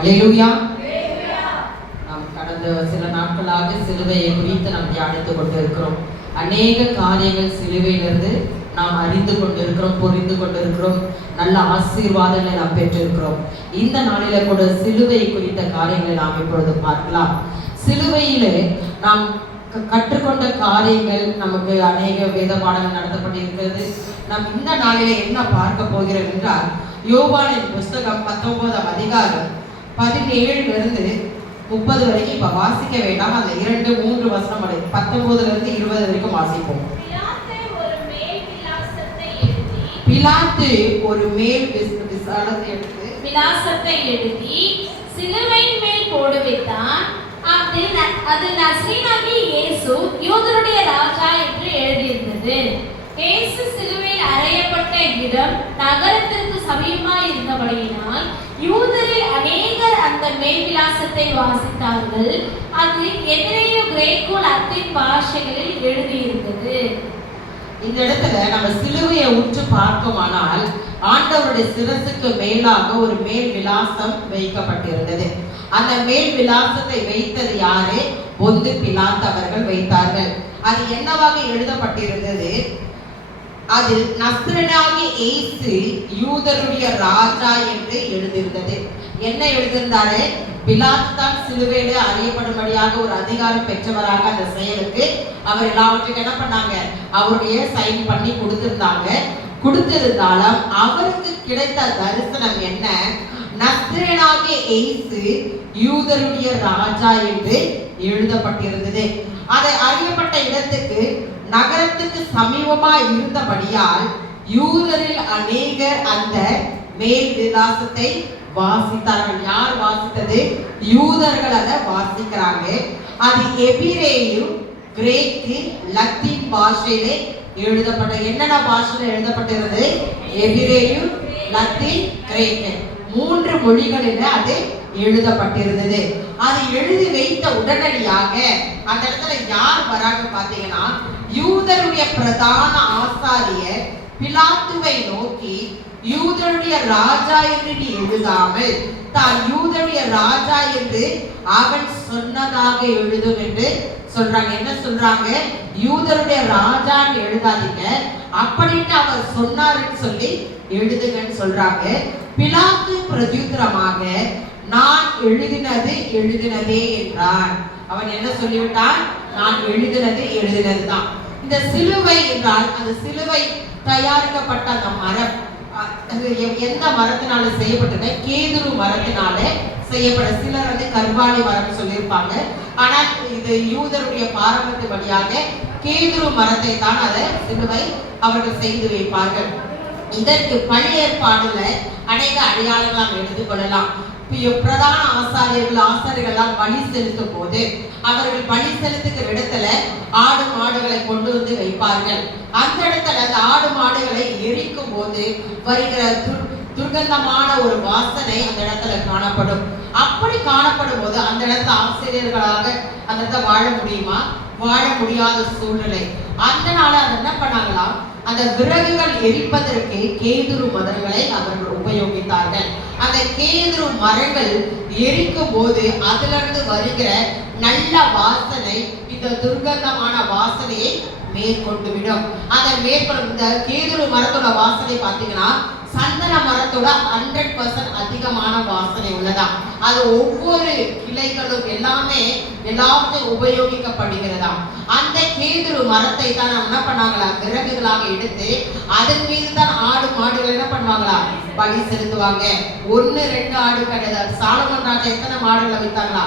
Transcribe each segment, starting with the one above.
அல்லேலூயா. நாம் கடந்த சில நாட்களாக சிலுவையை குறித்து நாம் தியானித்துக் கொண்டிருக்கிறோம். அநேக காரியங்கள் சிலுவையிலிருந்து நாம் அறிந்து கொண்டிருக்கிறோம், புரிந்து கொண்டிருக்கிறோம், நல்ல ஆசீர்வாதங்களை நாம் பெற்றிருக்கிறோம். இந்த நாளில கூட சிலுவை குறித்த காரியங்களை நாம் இப்பொழுது பார்க்கலாம். சிலுவையிலே நாம் கற்றுக்கொண்ட காரியங்கள், நமக்கு அநேக வேத பாடங்கள் நடத்தப்பட்டிருக்கிறது. நாம் இந்த நாளிலே என்ன பார்க்க போகிறோம் என்றால், யோவானின் புஸ்தகம் 19ஆம் அதிகாரம் 17 30 வரைக்கும் இப்ப வாசிக்க வேண்டாம். அந்த 2, 3 வசனம் வரை 19 20 வரைக்கும் வாசிப்போம். பிலாத்து ஒரு மேல் விலாசத்தை எழுதி சிலுவையின் மேல் போடுவித்தான். அது நசரேயனாகிய இயேசு யூதருடைய ராஜா என்று எழுதியிருந்தது. இயேசு சிலுவையில் அறையப்பட்ட இடம் நகரத்திற்கு சமீபமாய் இருந்தபடியினால் யூதரில் அநேகர் அந்த மேல் விலாசத்தை வாசித்தார்கள். அது எபிரேய, கிரேக்கு, லத்தீன் பாஷைகளில் எழுதியிருந்தது. இந்த இடத்துல நம்ம சிலுவையை உற்று பார்க்குமானால் ஆண்டவருடைய சிரசுக்கு மேலாக ஒரு மேல் விலாசம் வைக்கப்பட்டிருந்தது. அந்த மேல் விலாசத்தை வைத்தது யாரு? பொந்து பிலாத்து அவர்கள் வைத்தார்கள். அது என்னவாக எழுதப்பட்டிருந்தது? அது நசரேயனாகிய இயேசு யூதருடைய ராஜா என்று எழுதியிருந்தது. என்ன எழுதியிருந்தாரு? பிலாத்து தான் சிலுவையிலே அறியப்படும்படியாக ஒரு அதிகாரம் பெற்றவராக அந்த செயலுக்கு அவர் எல்லாவற்றுக்கும் என்ன பண்ணாங்க? அவருடைய சைன் பண்ணி கொடுத்திருந்தாலும் அவருக்கு கிடைத்த தரிசனம் என்ன? நசரேயனாகிய இயேசு யூதருடைய ராஜா என்று எழுதப்பட்டிருந்தது. அதை அறியப்பட்ட இடத்துக்கு நகரத்துக்கு சமீபமா இருந்தபடியால் யூதரில் அநேகர் அந்த மேல் விலாசத்தை வாசித்தார்கள். யார் வாசித்தது? யூதர்கள் அதை வாசிக்கிறாங்க. அது எபிரேயு, கிரேக்கு, லத்தீன் பாஷையிலே எழுதப்பட்ட. என்னென்ன பாஷையில எழுதப்பட்டிருந்தது? எபிரேயு, லத்தீன், கிரேக்கு 3 மொழிகளில் அது எழுதப்பட்டிருந்தது. அது எழுதி வைத்த உடனடியாக அந்த இடத்துல யார் வராங்க பாத்தீங்கன்னா, யூதருடைய பிரதான ஆசாரியர் பிலாத்துவை நோக்கி, யூதருடைய ராஜா என்று நீ எழுதாமல் தான் யூதருடைய ராஜா என்று அவன் சொன்னதாக எழுதும் என்று சொல்றாங்க. என்ன சொல்றாங்க? யூதருடைய ராஜான்னு எழுதாதீங்க, அப்படின்ட்டு அவர் சொன்னாருன்னு சொல்லி எழுதுங்கன்னு சொல்றாங்க. பிலாத்து பிரத்யுத்தரமாக, நான் எழுதினதே என்றான். அவன் என்ன சொல்லிவிட்டான்? நான் எழுதினதுதான். இந்த சிலுவை என்றால், அந்த சிலுவை தயாரிக்கப்பட்ட அந்த மரம் எந்த மரத்தினால செய்யப்பட்டது? கேதுரு மரத்தினால செய்யப்பட்ட. சிலர் கர்வாலி மரம் சொல்லியிருப்பாங்க. ஆனால் இது யூதருடைய பாரம்பரியப்படியாக கேதுரு மரத்தை தான் அதை சிலுவை அவர்கள் செய்து வைப்பார்கள். இதற்கு பழைய ஏற்பாடுல அநேக அடையாளங்கள் நாம் எடுத்துக்கொள்ளலாம். பிரதான ஆசாரியர்கள் பலி செலுத்தும் போது அவர்கள் பலி செலுத்துகிற இடத்துல ஆடு மாடுகளை கொண்டு வந்து வைப்பார்கள். அந்த இடத்துல அந்த ஆடு மாடுகளை எரிக்கும் போது வருகிற துர்கந்தமான ஒரு வாசனை அந்த இடத்துல காணப்படும். அப்படி காணப்படும் போது அந்த இடத்துல ஆசிரியர்களாக அந்த இடத்துல வாழ முடியுமா? வாழ முடியாத சூழ்நிலை. அதனால அது என்ன பண்ணாங்களாம், அந்த விறகுகள் எரிப்பதற்கு கேதுரு மரங்களை அவர்கள் உபயோகித்தார்கள். அந்த கேதுரு மரங்கள் எரிக்கும் போது அதிலிருந்து வருகிற நல்ல வாசனை இந்த துர்கந்தமான வாசனையை மேற்கொண்டு விடும். அதை மேற்கொண்டு இந்த கேதுரு மரத்தோட வாசனை பார்த்தீங்கன்னா சந்தன மரத்தோட 100% அதிகமான வாசனை உள்ளதா. அது ஒவ்வொரு கிளைகளும் எல்லாத்தையும் உபயோகிக்கப்படுகிறதா. அந்த கேதுரு மரத்தை தான் என்ன பண்ணாங்களா, விறகுகளாக எடுத்து அதன் மீது தான் ஆடு மாடுகள் என்ன பண்ணுவாங்களா, பலி செலுத்துவாங்க. 1 2 ஆடு கிடையாது. சாலமோன் ராஜா எத்தனை மாடுகளை வைத்தாங்களா?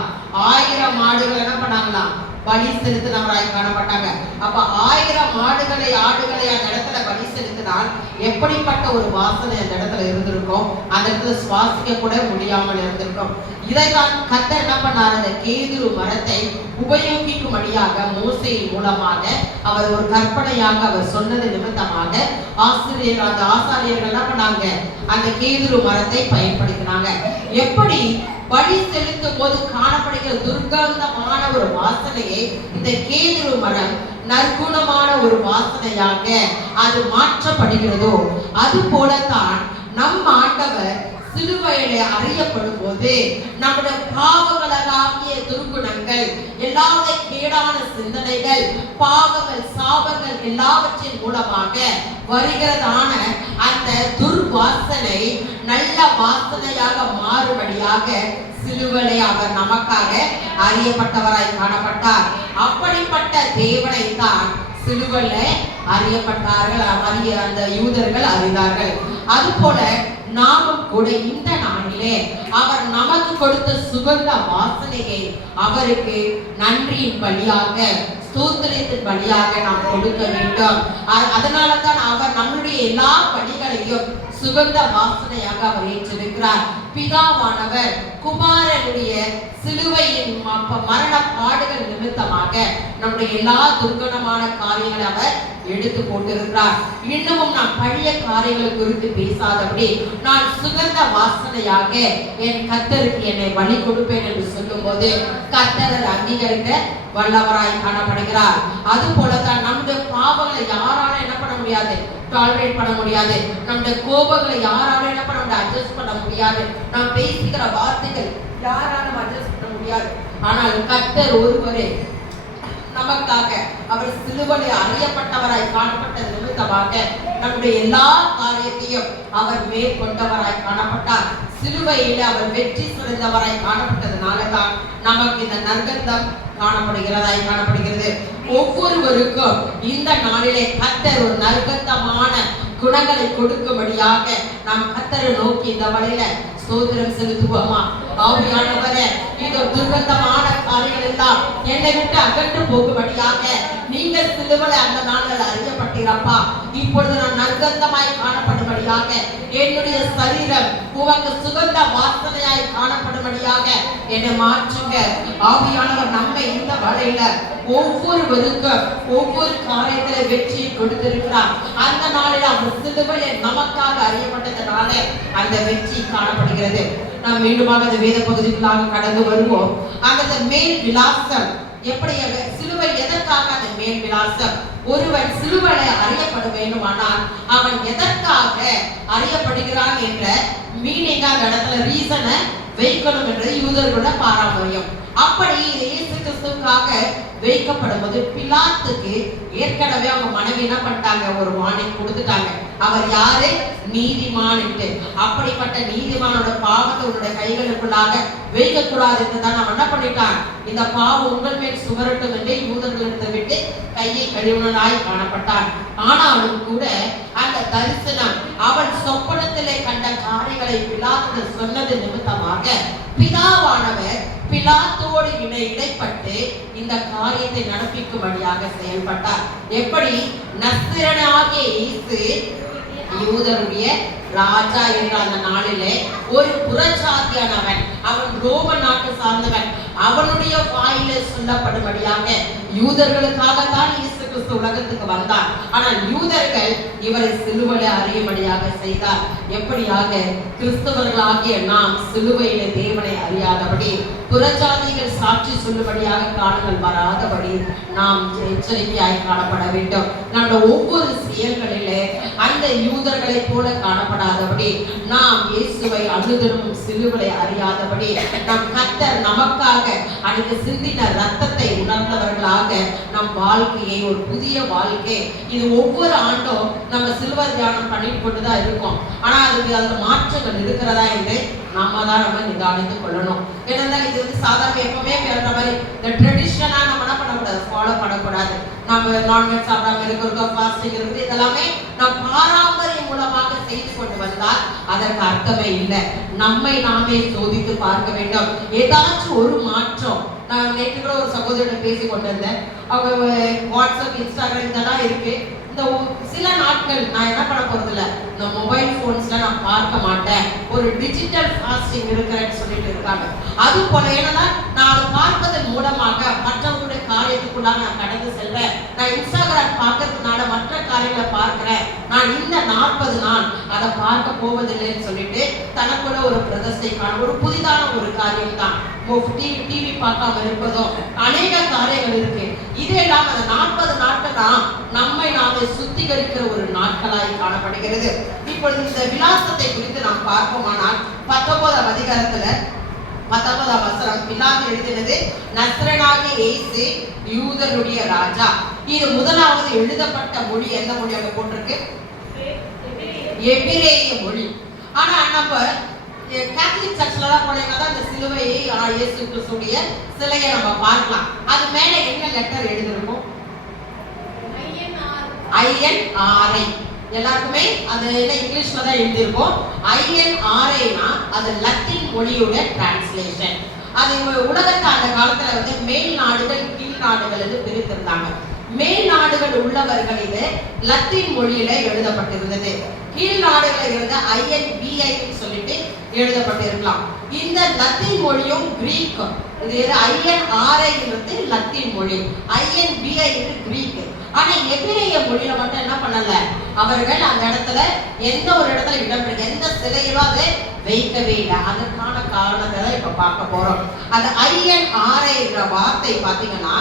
1000 மாடுகள் என்ன பண்ணாங்களா, பலி செலுத்தினவராய் காணப்பட்டாங்க. அப்ப 1000 மாடுகளை ஆடுகளை அந்த இடத்துல பலி செலுத்தினால் எப்படிப்பட்ட ஒரு வாசனை அந்த இடத்துல இருந்திருக்கும். அந்த இடத்துல சுவாசிக்க கூட முடியாமல் இருந்திருக்கும். இதைதான் கர்த்தர் என்ன பண்ணார்? அந்த கேதுரு மரத்தை உபயோகிக்கும்படியாக மோசேயின் மூலமாக அவர் ஒரு கற்பனையாக அவர் சொன்னது நிமித்தமாக அந்த ஆசாரியர்கள் என்ன பண்ணாங்க? அந்த கேதுரு மரத்தை பயன்படுத்தினாங்க. எப்படி பலி செலுத்தும் போது காணப்படுகிற துர்கந்தமான ஒரு வாசனையை இந்த கேதுரு மரம் நற்குணமான ஒரு வாசனையாக அது மாற்றப்படுகிறதோ, அது போலத்தான் நம் ஆண்டவர் சிலுவையிலே அறியப்படும் போது நம்முடைய பாவங்களாகிய துர்குணங்கள், எல்லாவித கேடான சிந்தனைகள், பாவங்கள், சாபங்கள் எல்லாவற்றின் மூலமாக வருகிறதான அந்த துர்வாசனை நல்ல வாசனையாக மாறுபடியாக சிலுவையிலே அவர் நமக்காக அறியப்பட்டவராய் காணப்பட்டார். அப்படிப்பட்ட தேவனை தான் சிலுவையிலே அறியப்பட்டார்கள், அந்த யூதர்கள் அறிந்தார்கள். அதுபோல நாமும் கூட இந்த நாளிலே அவர் நமக்கு கொடுத்த சுகந்த வாசனையை அவருக்கு நன்றியின் பலியாக, ஸ்தோத்திரத்தின் பலியாக நாம் கொடுக்க வேண்டும். அதனால தான் அவர் நம்முடைய எல்லா பலிகளையும் சுகந்த வாசனையாக அவர் ஏற்றிருக்கிறார். பிதாவானவர் குமாரனுடைய சிலுவையின் மரண பாடுகள் நிமித்தமாக நம்முடைய எல்லா துர்குணமான காரியங்களை அவர் எடுத்து போட்டிருக்கிறார். இன்னமும் நான் பழைய காரியங்கள் குறித்து பேசாதபடி நான் சுகந்த வாசனையாக என் கர்த்தருக்கு என்னை பலி கொடுப்பேன் என்று சொல்லும் போது கர்த்தர் அங்கீகரிக்க வல்லவராய் காணப்படுகிறார். அது போலதான் நம்முடைய பாவங்களை யாராலும் என்ன பண்ண முடியாது, டாலரேட் பண்ண முடியாது. நம்முடைய கோபங்களை யாராலும் என்ன பண்ண முடியாது, அட்ஜஸ்ட் பண்ண முடியாது. நாம் பேசுகிற வார்த்தைகள் யாராலும் அட்ஜஸ்ட் பண்ண முடியாது. ஆனால் கர்த்தர் ஒருவரே நமக்காக அவர் சிலுவையில் அறியப்பட்டவராய் காணப்பட்ட நிமித்தமாக நம்முடைய எல்லா காரியத்தையும் அவர் மேற்கொண்டவராய் காணப்பட்டார். சிலுவையில் அவர் வெற்றி சிறந்தவராய் காணப்பட்டதுனால தான் நமக்கு இந்த நற்கந்தம் காணப்படுகிறது. ஒவ்வொருவருக்கும் இந்த நாளிலே கர்த்தர் ஒரு நற்கந்தமான குணங்களை கொடுக்கும்படியாக நாம் கர்த்தரை நோக்கி இந்த வழியில ஸ்தோத்திரம் செலுத்துவோமா? ஆவியானவரே, இந்த துர்கந்தமான காரியங்கள் எல்லாம் என்னை விட்டு அகன்று போகும்படியாக நீங்க சிலுவையில் அந்த நாளில் அறியப்பட்டீரப்பா. இப்பொழுது நான் நற்கந்தமாய் காணப்படும்படியாக என்னுடைய சரீரம் உமக்கு சுகந்த வாசனையாய் காணப்படும்படியாக என்னை மாற்றுங்க. ஆவியானவர் நம்மை இந்த வழியில ஒவ்வொருவருக்கும் ஒவ்வொரு காரியத்தில வெற்றியை கொடுத்திருக்கிறார். அந்த நாளில் அவர் சிலுவையில் நமக்காக அறியப்பட்டதனால அந்த வெற்றி காணப்படுகிறது. நாம் மீண்டுமாக அந்த வேத பகுதிகளாக கடந்து வருவோம். அந்த மேல் விலாசம் எப்படி, சிலுவை எதற்காக அந்த மேல் விலாசம்? ஒருவன் சிலுவையில் அறியப்பட வேண்டுமானால் அவன் எதற்காக அறியப்படுகிறான் என்ற மீனிங்காக இடத்துல ரீசனை வைக்கணும் என்றது யூதர்களோட பாரம்பரியம். அப்படி இயேசு கிறிஸ்துவுக்காக வைக்கப்படும் போது பிலாத்துக்கு ஏற்கனவே அவங்க மனைவி என்ன பண்ணிட்டாங்க, ஒரு வார்னிங் கொடுத்துட்டாங்க. அவர் யாரு? நீதிமான் என்று. அப்படிப்பட்ட நீதிமானோட பாவத்தை உன்னுடைய கைகளுக்குள்ளாக வைக்க கூடாது என்றுதான் அவன் என்ன பண்ணிட்டான், இந்த பாவம் உங்கள் மேல் சுமரட்டும் என்று யூதர்களிடத்தை விட்டு கையை கழுவினாய் காணப்பட்டான். ஆனாலும் கூட அந்த தரிசனம் அவன் சொப்பனத்திலே கண்ட காரியங்களை பிலாத்து சொன்னது நிமித்தமாக பிதாவானவர் பிலாத்தோடு இடைப்பட்டு இந்த காரியத்தை நடப்பிக்கும்படியாக செயல்பட்டார். எப்படி? நஸ்ரேனாகிய இயேசு யூதருடைய ராஜா என்ற அந்த நாளிலே ஒரு புறஜாதியானவன், அவன் ரோம நாட்டு சார்ந்தவன், அவனுடைய வாயிலே சொல்லப்படும்படியாக யூதர்களுக்காக தான் இயேசு கிறிஸ்து உலகத்துக்கு வந்தார். ஆனால் யூதர்கள் இவரை சிலுவையில் அறியும்படியாக செய்தார். எப்படியாக? கிறிஸ்தவர்களாகிய நாம் சிலுவையிலே தேவனை அறியாதபடி, புறஜாதிகள் சாட்சி சொல்லும்படியாக காலங்கள் வராதபடி நாம் எச்சரிக்கையாய் காணப்பட வேண்டும். நம்முடைய ஒவ்வொரு செயல்களிலே அந்த யூதர்களை போல காணப்படாதபடி, நாம் இயேசுவை அனுதினமும் சிலுவையை அறியாதபடி, நம் கர்த்தர் நமக்காக அன்றைக்கு சிந்தின ரத்தத்தை உணர்ந்தவர்களாக நம் வாழ்க்கையை ஒரு புதிய வாழ்க்கை. இது ஒவ்வொரு ஆண்டும் நம்ம சிலுவை தியானம் பண்ணிட்டு கொண்டுதான் இருக்கோம். ஆனா அதுக்கு அந்த மாற்றங்கள் இருக்கிறதா என்று நாம தான் நம்ம நிதானித்துக் கொள்ளணும். ஏன்னா இது சாதாரண எப்பவுமே வேற மாதிரி இந்த ட்ரெடிஷனா நம்ம என்ன பண்ணக்கூடாது, ஃபாலோ பண்ணக்கூடாது. நம்ம நான்வெஜ் சாப்பிடாம இருக்கிறதோ, ஃபாஸ்டிங் இருக்குது, இதெல்லாமே நம் பாரம்பரியம் மூலமாக செய்து கொண்டு வந்தால் அதற்கு அர்த்தமே இல்லை. நம்மை நாமே சோதித்து பார்க்க வேண்டும். ஏதாச்சும் ஒரு மாற்றம். நான் நேற்று கூட ஒரு சகோதரிடம் பேசி கொண்டு வந்தேன். அவங்க வாட்ஸ்அப், இன்ஸ்டாகிராம் இதெல்லாம் இருக்கு. இந்த சில நாட்கள் நான் என்ன பண்ண போறது இல்லை, இந்த மொபைல் போன்ஸ்ல நான் பார்க்க மாட்டேன், ஒரு டிஜிட்டல் ஃபாஸ்டிங் இருக்கிறேன்னு சொல்லிட்டு இருக்காங்க. அது போல ஏன்னா நான் அதை பார்ப்பதன் மூலமாக மற்றவங்களுடைய காரியத்துக்குள்ளாக நான் கடந்து செல்வேன். நான் இன்ஸ்டாகிராம் பார்க்கறதுனால மற்ற காரியங்களை பார்க்கிறேன், நான் இந்த 40 நாள் அதை பார்க்க போவதில்லைன்னு சொல்லிட்டு தனக்குள்ள ஒரு பிரதிஷ்டைக்கான ஒரு புதிதான ஒரு காரியம் தான். டிவி பார்க்காம இருப்பதும் அநேக காரியங்கள் இருக்கு. இதெல்லாம் அந்த 40 நாட்கள் தான் நம்மை நாமே சுத்திகரிக்கிற ஒரு நாட்களாய் காணப்படுகிறது. இப்பொழுது இந்த விலாசத்தை குறித்து நாம் பார்ப்போமானால் 19ஆம் அதிகாரத்துல 19ஆம் வசனம் பிலாத்து எழுதினது நஸ்ரேனாகிய இயேசு யூதருடைய ராஜா. இது முதலாவது எழுதப்பட்ட மொழி எந்த மொழியாக போட்டிருக்கு? எபிரேய மொழி. ஆனா நம்ம கேத்தலிக் சர்ச்ல தான் போனீங்கன்னா இந்த சிலுவையை இயேசு கிறிஸ்துடைய சிலையை நம்ம பார்க்கலாம். அது மேல என்ன லெட்டர் எழுதிருக்கும்? INRI. எல்லாருக்குமே அது என்ன இங்கிலீஷ்ல தான் எழுதிருக்கும். INRI னா அது லத்தீன் மொழியோட டிரான்ஸ்லேஷன். அது உலகத்தை அந்த காலத்துல வந்து மேல் நாடுகள் கீழ் நாடுகள் என்று பிரித்திருந்தாங்க. மேல் நாடுகள் உள்ளவர்கள் இது லத்தீன் மொழியில எழுதப்பட்டிருந்தது. கீழ் நாடுகளில் இருந்த INVI சொல்லிட்டு எழுதப்பட்டிருக்கலாம். இந்த லத்தீன் மொழியும் கிரீக். இது INRI வந்து லத்தீன் மொழி, INVI கிரீக். ஆனா எபிரேய மொழியில மட்டும் என்ன பண்ணல, அவர்கள் அந்த இடத்துல எந்த ஒரு இடத்துல இடம் எந்த சிலையிலும் அதை வைக்கவே இல்லை. அதற்கான காரணத்தை இப்ப பார்க்க போறோம். அந்த INRI வார்த்தை பாத்தீங்கன்னா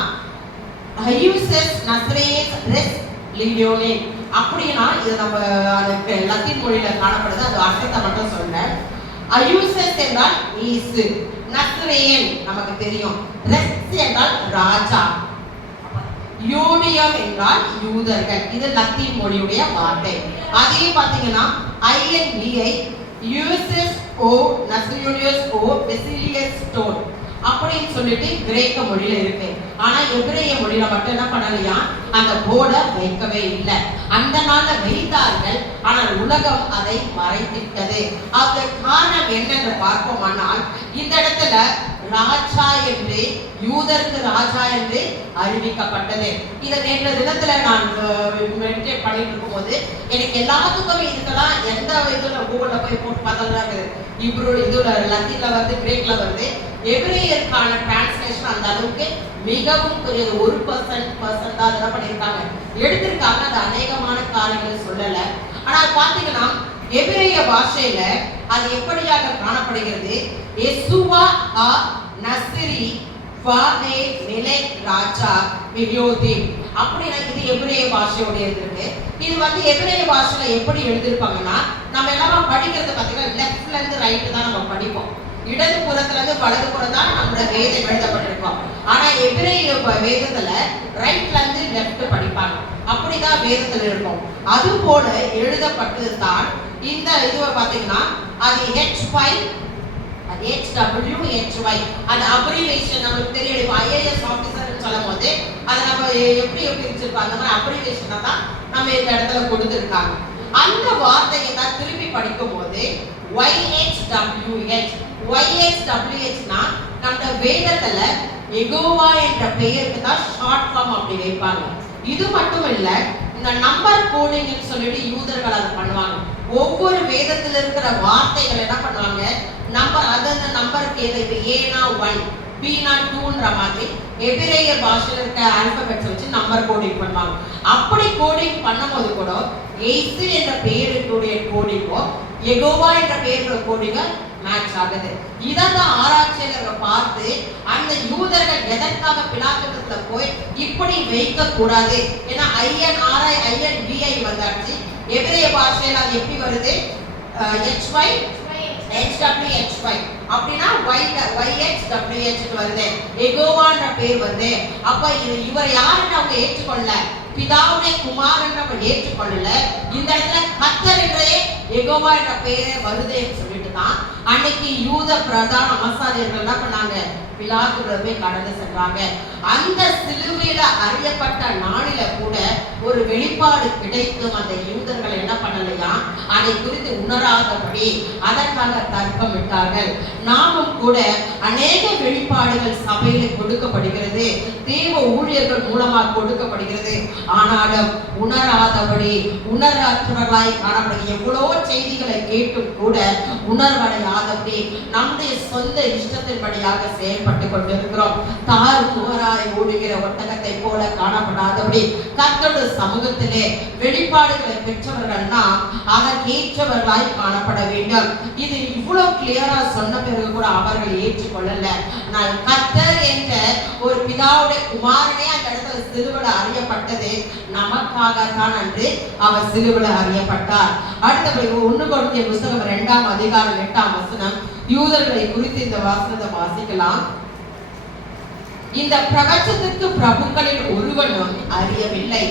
ஐயூசஸ் நஸ்ரேயஸ் ரெஸ் லியோனேன் அப்படின்னா இது நம்ம அதுக்கு லத்தீன் மொழியில காணப்படுது. அது அர்த்தத்தை மட்டும் சொல்றேன். ஐயூசஸ் என்றால் இயேசு, நஸ்ரேயன் நமக்கு தெரியும், ரெஸ் என்றால் ராஜா, யூடியம் என்றால் யூதர்கள். இது லத்தீன் மொழியுடைய வார்த்தை. அதே பாத்தீங்கன்னா INVI யூசஸ் ஓ நஸ்ரியோனியஸ் ஓ வெசிலியஸ் ஸ்டோன் அப்படின்னு சொல்லிட்டு கிரேக்க மொழியில இருக்கு. ஆனா எபிரேய மொழியில மட்டும் என்ன பண்ணலையா, அந்த போர்டை வைக்கவே இல்லை. அந்த நாள்ல வைத்தார்கள், ஆனால் உலகம் அதை மறைத்திட்டது. அதற்கு காரணம் என்னென்று பார்ப்போமானால் இந்த இடத்துல ராஜா என்று, யூதருக்கு ராஜா என்று அறிவிக்கப்பட்டது. இதை நேற்று தினத்துல நான் மெடிடேட் பண்ணிட்டு இருக்கும் போது எனக்கு எல்லாத்துக்குமே இதுக்கெல்லாம் எந்த இதுல கூகுள்ல போய் போட்டு பார்த்தா இப்ரூ இதுல லத்தீன்ல வருது, கிரேக்ல வருது. எபிரேயருக்கான டிரான்ஸ்லேஷன் அந்த அளவுக்கு மிகவும் குறைவு. 1% தான் அதெல்லாம் பண்ணியிருக்காங்க, எடுத்திருக்காங்க. அது அநேகமான காரியங்களை சொல்லல. ஆனா பாத்தீங்கன்னா எபிரேய பாஷையில அது எப்படியாக காணப்படுகிறது? எசுவா ஆ நஸ்ரி வாதே மெலெக் ராஜா மியோதி அப்படின்னா இது எபிரேய பாஷையோட இருக்கு. இது வந்து எபிரேய பாஷையில எப்படி எழுதிருப்பாங்கன்னா, நம்ம எல்லாரும் படிக்கிறது பாத்தீங்கன்னா லெஃப்ட்ல இருந்து ரைட் தான் நம்ம படிப்போம். இடது புறத்துல இருந்து வலது புறம் தான் நம்மளோட வேதம் எழுதப்பட்டிருக்கோம். ஆனா எபிரேய வேதத்துல ரைட்ல இருந்து லெஃப்ட் படிப்பாங்க. அப்படிதான் வேதத்துல இருக்கும். அது போல எழுதப்பட்டது தான் இந்த இதுவை பாத்தீங்கன்னா அது HY HWHY அந்த அப்ரிவேஷன் நமக்கு தெரியும். IAS ஆபீசர்னு சொல்லும் போது அதை நம்ம எப்படி பிரிச்சிருக்கோம் அந்த மாதிரி அப்ரிவேஷனை தான் நம்ம இந்த இடத்துல கொடுத்துருக்காங்க. அந்த வார்த்தையை தான் திருப்பி படிக்கும் போது YHWHனா நம்ம வேதத்துல யெகோவா என்ற பெயருக்கு தான் ஷார்ட் ஃபார்ம் அப்படி வைப்பாங்க. இது மட்டும் இல்ல, இந்த நம்பர் கோடிங்னு சொல்லிட்டு யூதர்கள் அதை பண்ணுவாங்க. ஒவ்வொரு வேதத்துல இருக்கிற வார்த்தைகள் என்ன பண்ணுவாங்க, நம்பர் அந்த நம்பருக்கு ஏதோ ஏனா 1 பீனா 2ன்ற மாதிரி எபிரேய பாஷையில இருக்க ஆல்பபெட்ஸ் வச்சு நம்பர் கோடிங் பண்ணுவாங்க. அப்படி கோடிங் பண்ணும்போது கூட இயேசு என்ற பெயருடைய கோடிங்கோ யெகோவா என்ற பெயரோட கோடிங்க மேட்ச் ஆகுது. இதான் ஆராய்ச்சியாளர்கள் பார்த்து அந்த யூதர்கள் எதற்காக பிலாத்துக்குள்ள போய் இப்படி வைக்க கூடாது, ஏன்னா INRI INVI வந்தாச்சு. எபிரேய பாஷையில அது எப்படி வருது? HWHY அப்படின்னா YHWH வருது, யெகோவான்ற பேர் வருது. அப்ப இவர் யாருன்னு அவங்க ஏற்றுக்கொள்ள, பிதாவுடைய குமாரன் நம்ம ஏற்றுக்கொள்ளல. இந்த இடத்துல கர்த்தர் என்றே யெகோவா என்ற பெயரே வருதுன்னு சொல்லிட்டு தான் அன்னைக்கு யூத பிரதான ஆசாரியர்கள் என்ன பண்ணாங்க, பிலாத்துவிடமே கடந்து சென்றாங்க. அந்த சிலுவையில அறியப்பட்ட நாளில கூட ஒரு வெளிப்பாடு கிடைத்தும் அந்த யூதர்கள் என்ன பண்ணலையா, அதை குறித்து உணராதபடி அதற்காக தர்க்கமிட்டார்கள். நாமும் கூட அநேக வெளிப்பாடுகள் சபையில கொடுக்கப்படுகிறது, தேவ ஊழியர்கள் மூலமாக கொடுக்கப்படுகிறது. ஆனாலும் உணராதபடி உணராற்றவர்களாய் காணப்படுகிறது. எவ்வளவோ செய்திகளை கேட்டும் கூட உணர்வடைய இல்லாதபடி நம்முடைய சொந்த இஷ்டத்தின்படியாக செயல்பட்டு கொண்டிருக்கிறோம். தார் துவராய் ஓடுகிற ஒட்டகத்தை போல காணப்படாதபடி கர்த்தருடைய சமூகத்திலே வெளிப்பாடுகளை பெற்றவர்கள்னா அதற்கேற்றவர்களாய் காணப்பட வேண்டும். இது இவ்வளவு கிளியரா சொன்ன பிறகு கூட அவர்கள் ஏற்றுக்கொள்ளல. ஆனால் கர்த்தர் என்ற ஒரு பிதாவுடைய குமாரனே அந்த இடத்துல சிலுவையில் அறியப்பட்டது நமக்காகத்தான் என்று அவர் சிலுவையில் அறியப்பட்டார். அடுத்தபடி 1 கொரிந்தியர் புத்தகம் 2ஆம் அதிகாரம் 8ஆம் வசனம், யூதர்களை குறித்து இந்த வசனத்தை வாசிக்கலாம். இந்த பிரபஞ்சத்திற்கு பிரபுக்களில் ஒருவனும் அறியவில்லை,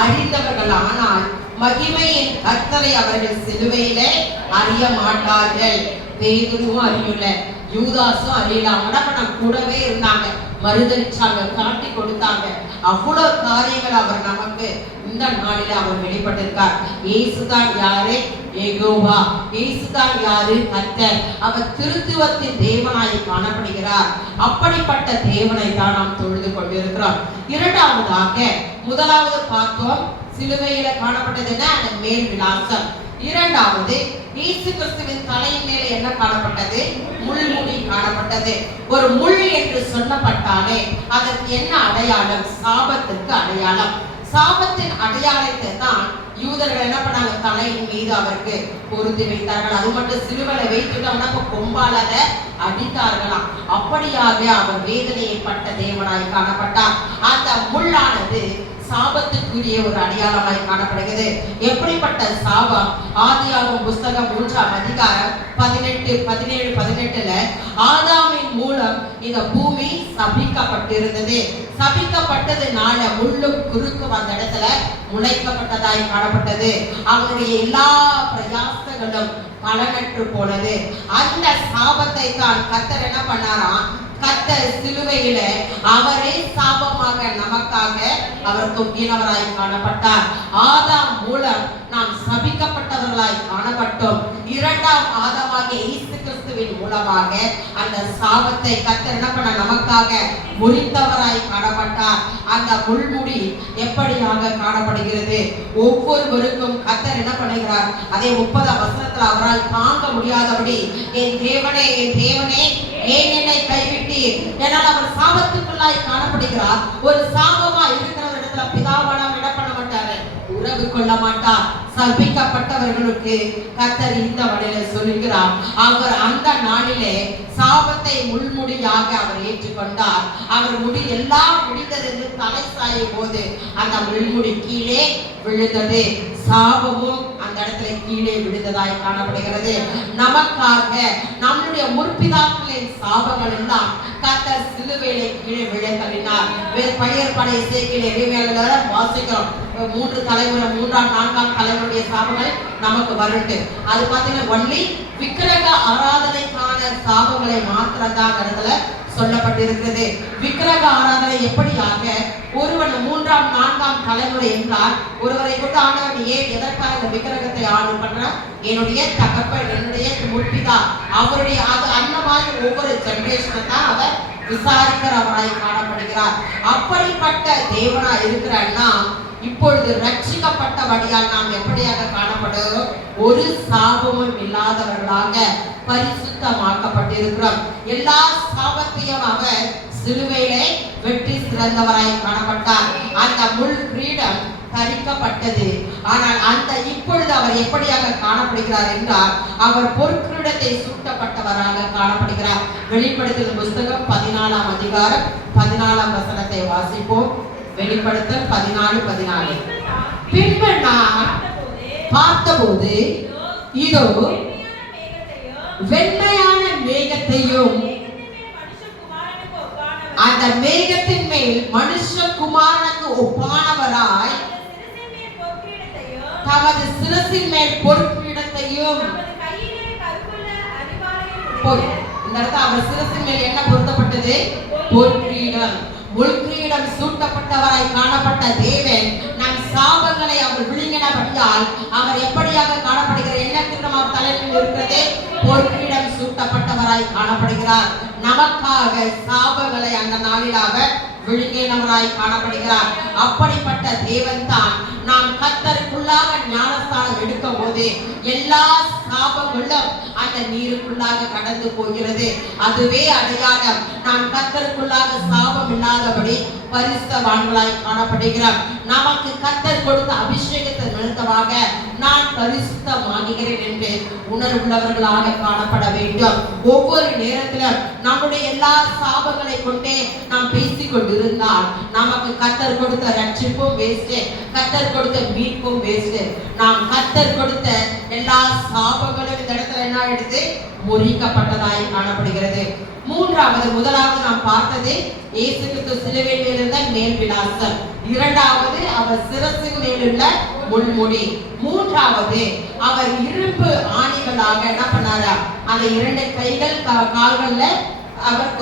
அறிந்தவர்கள் ஆனால் மகிமையின் கர்த்தரை அவர்கள் சிலுவையிலே அறிய மாட்டார்கள். பேதுருவும் அறியல, யூதாசும் அறியல. அவங்க கூடவே இருந்தாங்க, மறுதளிச்சாங்க, காட்டி கொடுத்தாங்க. அவ்வளவு காரியங்கள் அவர் நமக்கு இந்த நாளில அவர் வெளிப்பட்டிருக்கார். இயேசுதான் யாரு? யெகோவா. இயேசுதான் யாரு? கர்த்தர். அவர் திருத்துவத்தின் தேவனாய் காணப்படுகிறார். அப்படிப்பட்ட தேவனை தான் நாம் தொழுது கொண்டிருக்கிறோம். இரண்டாவதாக, முதலாவது பார்த்தோம் சிலுவையில காணப்பட்டதுன்னா அந்த மேல் விலாசம். இரண்டாவது, இயேசு கிறிஸ்துவின் தலையின் மேலே என்ன காணப்பட்டது? முள்முடி காணப்பட்டது. ஒரு முள் என்று சொல்லப்பட்டாலே அதற்கு என்ன அடையாளம்? சாபத்திற்கு அடையாளம். சாபத்தின் அடையாளத்தை தான் யூதர்கள் என்ன பண்ணாங்க? தலையின் மீது அவருக்கு பொருத்தி வைத்தார்கள். அது மட்டும் சிலுவையில வைத்துட்டு அவனுக்கு கொம்பால அடித்தார்களாம். அப்படியாக அவர் வேதனையை பட்ட தேவனாய் காணப்பட்டார். அந்த முள்ளானது சாபத்துக்குரிய ஒரு அடையாளமாய் காணப்படுகிறது. எப்படிப்பட்ட சாபம்? ஆதியாகமம் புத்தகம் 3ஆம் அதிகாரம் 18, 17, 18ல ஆதாமின் மூலம் இந்த பூமி சபிக்கப்பட்டிருந்தது. சபிக்கப்பட்டதுனால முள்ளும் குறுக்கும் அந்த இடத்துல முளைக்கப்பட்டதாய் காணப்பட்டது. அவனுடைய எல்லா பிரயாசங்களும் பலனற்று போனது. அந்த சாபத்தை தான் கர்த்தர் என்ன பண்ணாராம்? கர்த்தர் சிலுவையில அவரே சாபமாக நமக்காக அவர் தொங்கினவராய் காணப்பட்டார். ஆதாம் மூலம் நாம் சபிக்கப்பட்டவர்களாய் காணப்பட்டோம். இரண்டாம் ஆதாமாக இயேசு கிறிஸ்துவின் மூலமாக அந்த சாபத்தை கர்த்தர் என்ன பண்ண நமக்காக முறித்தவராய் காணப்பட்டார். அந்த முள்முடி எப்படியாக காணப்படுகிறது? ஒவ்வொருவருக்கும் கர்த்தர் என்ன பண்ணுகிறார்? அதே 30ஆம் வசனத்துல அவரால் தாங்க முடியாதபடி, என் தேவனே, என் தேவனே, ஏன் என்னை கைவிட்டீர்? என்னால் அவர் சாபத்துக்குள்ளாய் காணப்படுகிறார். ஒரு சாபமா இருக்கிற இடத்துல பிதாவானவர் என்ன பண்ண மாட்டாரு? உறவு கொள்ள மாட்டார். சபிக்கப்பட்டவர்களுக்கு கர்த்தர் இந்த வழியில சொல்லுகிறார். அவர் அந்த நாளிலே சாபத்தை முள்முடியாக அவர் ஏற்றுக்கொண்டார். அவர் முடி எல்லாம் முடிந்தது என்று தலை சாயும் போது அந்த முள்முடி கீழே விழுந்தது. சாபமும் அந்த இடத்துல கீழே விழுந்ததாய் காணப்படுகிறது. நமக்காக நம்முடைய முற்பிதாக்களின் சாபங்கள் எல்லாம் கர்த்தர் சிலுவையிலே கீழே விழ தள்ளினார். பழைய படை இசைக்கிலே வாசிக்கிறோம். 3 தலைமுறை, 3ஆம் 4ஆம் தலைமுறைய சாபங்கள் நமக்கு வருண்டு. அது பார்த்தீங்கன்னா ஒன்லி விக்கிரக ஆராதனைக்கான சாபங்களை மாத்திரதான் இடத்துல சொல்லப்பட்டிருக்கிறது. விக்கிரக ஆராதனை எப்படியாக ஒருவன் 3ஆம் 4ஆம் தலைமுறை என்றால் ஒருவரை கொண்டு ஆண்டவன் ஏன் எதற்காக இந்த விக்கிரகத்தை ஆர்டர் பண்ற? என்னுடைய தகப்பன், என்னுடைய முற்பிதா, அவருடைய அது அந்த மாதிரி ஒவ்வொரு ஜெனரேஷனை தான் அவர் விசாரிக்கிறவராய் காணப்படுகிறார். அப்படிப்பட்ட தேவனா இருக்கிறான்னா இப்பொழுது ரட்சிக்கப்பட்டபடியால் நாம் எப்படியாக காணப்படுகிறோம்? ஒரு சாபமும் இல்லாதவர்களாக பரிசுத்தமாக்கப்பட்டிருக்கிறோம். எல்லா சாபத்தையும் அவர் சிலுவையிலே வெற்றி சிறந்தவராய் காணப்பட்டார். அந்த முள் கிரீடம் தரிக்கப்பட்டது. ஆனால் அந்த இப்பொழுது அவர் எப்படியாக காணப்படுகிறார் என்றால் அவர் பொற்கிரீடத்தை சூட்டப்பட்டவராக காணப்படுகிறார். வெளிப்படுத்தல் புத்தகம் 14ஆம் அதிகாரம் 14ஆம் வசனத்தை வாசிப்போம். வெளிப்படுத்தல் 14:14. பின்பு நான் பார்த்தபோது இதோ வெண்மையான மேகத்தையும் அந்த மேகத்தின் மேல் மனுஷகுமாரனுக்கு ஒப்பானவராய் தமது சிரசின் மேல் பொற்கிரீடத்தையும், இந்த இடத்துல அவர் சிரசின் மேல் என்ன பொருத்தப்பட்டது? பொற்கிரீடம். முள்கிரீடம் சூட்டப்பட்டவராய் காணப்பட்ட தேவன் நம் சாபங்களை அவர் விழுங்கினபடியால் அவர் எப்படியாக காணப்படுகிறார்? என்ன கிரீடம் அவர் தலையில் இருக்கிறது? பொற்கிரீடம் சூட்டப்பட்டவராய் காணப்படுகிறார். நமக்காக சாபங்களை அந்த நாளில் அவர் விழுங்கினவராய் காணப்படுகிறார். அப்படிப்பட்ட தேவன் தான் நாம் கர்த்தருக்குள்ளாக ஞானஸ்தானம் எடுக்கும் போது எல்லா சாபங்களும் அந்த நீருக்குள்ளாக கடந்து போகிறது. அதுவே அடையாளம். நாம் கர்த்தருக்குள்ளாக சாபம் இல்லாதபடி பரிசுத்தவான்களாய் காணப்படுகிறோம். நமக்கு கர்த்தர் கொடுத்த அபிஷேகத்தை நிமித்தமாக நான் பரிசுத்தமாகிறேன் என்று உணர்வுள்ளவர்களாக காணப்பட வேண்டும். ஒவ்வொரு நேரத்திலும் நம்முடைய எல்லா சாபங்களை கொண்டே நாம் பேசிக் கொண்டிருந்தால் நமக்கு கர்த்தர் கொடுத்த ரட்சிப்பும் வேஸ்ட், கர்த்தர் கொடுத்த மீட்பும் வேஸ்ட். நாம் கர்த்தர் கொடுத்த எல்லா சாபங்களும் இந்த இடத்துல என்ன எடுத்து முறிக்கப்பட்டதாய் காணப்படுகிறது. முதலாவது நாம் பார்த்தது இயேசு கிறிஸ்து சிலுவையில் இருந்த மேல் விலாசம். இரண்டாவது அவர் சிரசின் மேலுள்ள முள்முடி. மூன்றாவது அவர் இரும்பு ஆணிகளாக என்ன பண்ணாரா, அந்த இரண்டு கைகள் கால்கள்ல அவர்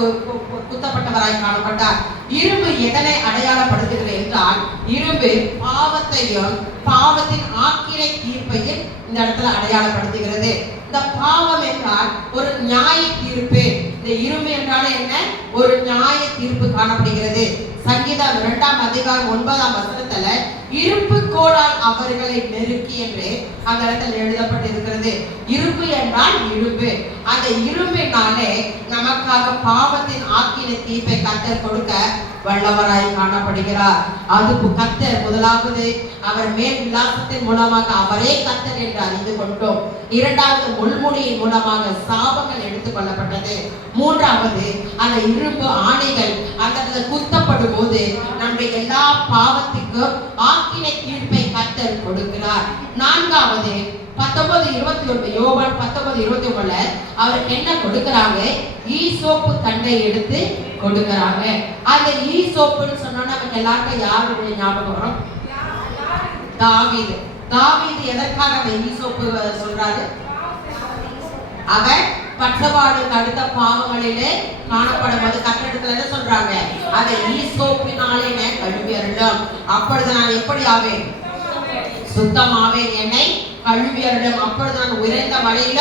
குத்தப்பட்டவராய் காணப்பட்டார். இரும்பு எதனை அடையாளப்படுத்துகிறது என்றால், இரும்பு பாவத்தையும் பாவத்தின் ஆக்கினை தீர்ப்பையும் இந்த இடத்துல அடையாளப்படுத்துகிறது. இந்த பாவம் என்றால் ஒரு நியாய தீர்ப்பு. இந்த இரும்பு என்றால் என்ன? ஒரு நியாய தீர்ப்பு காணப்படுகிறது. சங்கீதம் 2ஆம் அதிகாரம் 9ஆம் வசனத்துல இரும்பு கோலால் அவர்களை நெருக்கி என்று அந்த இடத்துல எழுதப்பட்டிருக்கிறது. இரும்பு என்றால் இரும்பு. அந்த இரும்பினாலே நமக்காக பாவத்தின் ஆக்கின தீர்ப்பை கர்த்தர் கொடுக்க வல்லவராய் காணப்படுகிறார். அது கர்த்தர் முதலாவது அவர் மேல் விலாசத்தின் மூலமாக அவரே கர்த்தர் என்று அறிந்து கொண்டோம். இரண்டாவது முள்முடியின் மூலமாக சாபங்கள் எடுத்துக் கொள்ளப்பட்டது. மூன்றாவது அந்த இரும்பு ஆணைகள் அந்த குத்தப்படும் போது நம்முடைய எல்லா பாவத்துக்கும் ஆக்கினை தீர்ப்பை கர்த்தர் கொடுக்கிறார். நான்காவது 19:21 யோவான் 19:21 அவருக்கு என்ன கொடுக்கறாங்க? ஈசோப்பு தண்டை எடுத்து கொடுக்கறாங்க. அந்த ஈசோப்புன்னு சொன்னா நமக்கு எல்லாருக்கும் யாருடைய ஞாபகம் வரும்? தாவீது. தாவீது எதற்காக அந்த ஈசோப்பு சொல்றாரு? அவர் பட்சபாடுக்கு அடுத்த பாவங்களிலே காணப்படும் போது கர்த்தரிடத்துல என்ன சொல்றாங்க? அந்த ஈசோப்பினாலே கழுவி அருளும், அப்பொழுது நான் எப்படி ஆவேன்? சுத்தமாவேன், என்னை கழுவி அருளும், அப்பொழுது நான் உறைந்த மழையில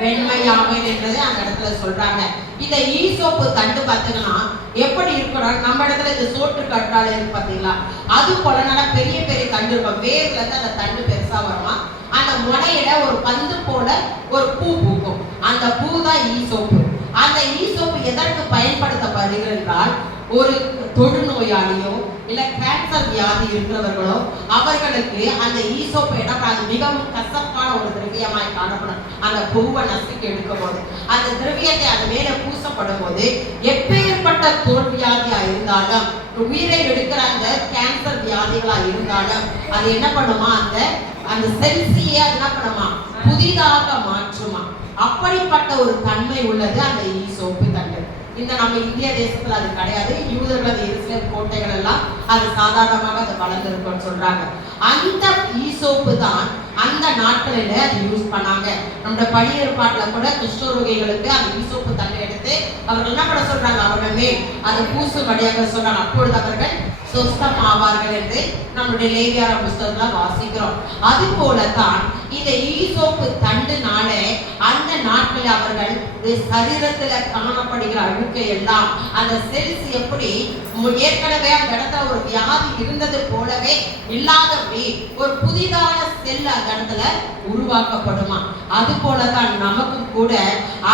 வெண்மையாவேன் என்றது அந்த இடத்துல சொல்றாங்க. இந்த ஈசோப்பு தண்டு பார்த்தீங்கன்னா எப்படி இருக்கணும்? நம்ம இடத்துல இந்த சோற்று கற்றாழை இருக்கு பாத்தீங்களா, அது போல நல்லா பெரிய பெரிய தண்டு இருக்கும். வேர்ல இருந்து அந்த தண்டு பெருசா வருமா, அந்த முனையில ஒரு பந்து போல ஒரு பூ பூக்கும். அந்த பூ தான் ஈசோப்பு. அந்த ஈசோப்பு எதற்கு பயன்படுத்தப்படுகிறது என்றால், ஒரு தொழுநோயாளியோ இல்ல கேன்சர் வியாதி இருக்கிறவர்களோ அவர்களுக்கு அந்த ஈசோப்பு இடப்படாது. மிகவும் கசப்பான ஒரு திரவியமாய் காணப்படும். அந்த பூவை நசுக்கி எடுக்கும் போது அந்த திரவியத்தை அது மேல பூசப்படும் போது எப்பேற்பட்ட தோல் வியாதியா இருந்தாலும், உயிரை எடுக்கிற அந்த கேன்சர் வியாதிகளா இருந்தாலும் அது என்ன பண்ணுமா? அந்த செல்சியை என்ன பண்ணுமா? புதிதாக மாற்றுமா. அப்படிப்பட்ட ஒரு தன்மை உள்ளது அந்த ஈசோப்பு தண்டு. இந்த நம்ம இந்திய தேசத்துல அது கிடையாது. யூதர்கள் எருசலேம் கோட்டைகள் எல்லாம் அது சாதாரணமாக அது வளர்ந்துருக்குன்னு சொல்றாங்க. அந்த ஈசோப்பு தான் அந்த நாட்களில அது யூஸ் பண்ணாங்க. நம்முடைய பழைய ஏற்பாட்டுல கூட கிறிஸ்தவர்களுக்கு அந்த ஈசோப்பு தண்டை எடுத்து அவர்கள் என்ன பண்ண சொல்றாங்க? அவர்கள் மேல் அதை பூசும்படியாக சொல்றாங்க. அப்பொழுது அவர்கள் சொஸ்தம் ஆவார்கள் என்று நம்முடைய லேவியராம் புஸ்தகத்துல வாசிக்கிறோம். அது போலதான் இந்த ஈசோப்பு தண்டுனால அந்த நாட்களில் அவர்கள் சரீரத்துல காணப்படுகிற அழுக்கை எல்லாம், அந்த செல்ஸ் எப்படி ஏற்கனவே அந்த இடத்துல ஒரு வியாதி இருந்தது போலவே இல்லாதபடி ஒரு புதிதான செல் அந்த இடத்துல உருவாக்கப்படுமா. அது போலதான் நமக்கும் கூட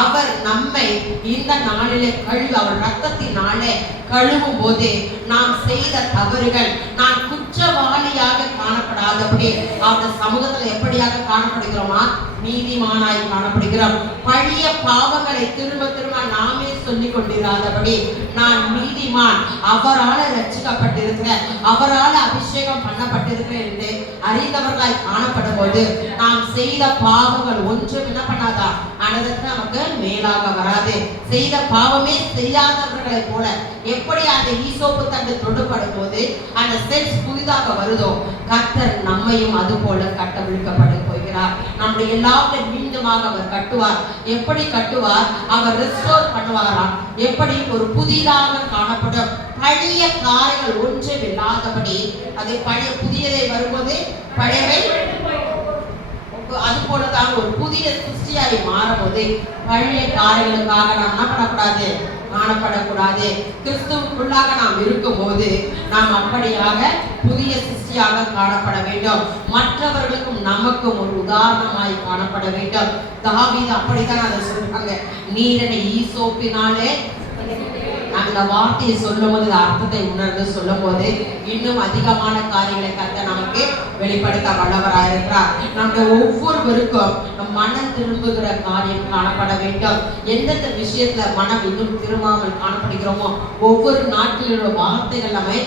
அவர் நம்மை இந்த நாளிலே கழுவி அவர் ரத்தத்தினாலே கழுவும் போது நாம் செய்த தவறுகள் நான் குற்றவாளியாக காணப்படாதபடி அவர் சமூகத்தில் எப்படியாக காணப்படுகிறோமா? நீதிமானாய் காணப்படுகிறோம். பழைய பாவங்களை திரும்ப திரும்ப நாமே சொல்லிக் கொண்டிராதபடி நான் நீதிமான், அவரால் ரட்சிக்கப்பட்டிருக்கிறேன், அவரால் அபிஷேகம் பண்ணப்பட்டிருக்கிறேன் என்று அறிந்தவர்களாய் காணப்படும் போது நாம் செய்த பாவங்கள் ஒன்றும் என்ன பண்ணாதா? அனதற்கு நமக்கு மேலாக வராது. செய்த பாவமே செய்யாதவர்களை போல எப்படி அந்த ஈசோப்பு தண்டு தொடுபடும் போது அந்த செல்ஸ் புதிதாக வருதோ, கர்த்தர் நம்மையும் அது போல கட்டவிழ்க்கப்பட போகிறார். நம்முடைய எல்லாத்தையும் மீண்டுமாக அவர் கட்டுவார். எப்படி கட்டுவார்? அவர் ரெஸ்டோர் பண்ணுவாராம். எப்படி? ஒரு புதிதாக காணப்படும் பழைய காரியங்கள் ஒன்றும் இல்லாதபடி அதை பழைய புதியதை வரும்போது பழையவை அது போலதான் ஒரு புதிய சிருஷ்டியாய் மாறும்போது பழைய காரியங்களுக்காக நாம் என்ன பண்ணக்கூடாது? காணப்படக்கூடாது. கிறிஸ்துவுக்குள்ளாக நாம் இருக்கும்போது நாம் அப்படியாக புதிய சிருஷ்டியாக காணப்பட வேண்டும். மற்றவர்களுக்கும் நமக்கும் ஒரு உதாரணமாய் காணப்பட வேண்டும். தாவீது அப்படித்தான் அதை சொல்றாங்க, நீரனை ஈசோப்பினாலே. அந்த வார்த்தையை சொல்லும் போது அர்த்தத்தை உணர்ந்து சொல்லும் போது இன்னும் அதிகமான காரியங்களை கர்த்தர் நமக்கு வெளிப்படுத்த வல்லவராயிருக்கிறார். நம்முடைய ஒவ்வொருவருக்கும் மனம் திரும்புகிற காரியம் காணப்பட வேண்டும். எந்தெந்த விஷயத்துல மனம் இன்னும் திரும்பாமல் காணப்படுகிறோமோ ஒவ்வொரு நாட்டிலோட வார்த்தைகள் நம்மை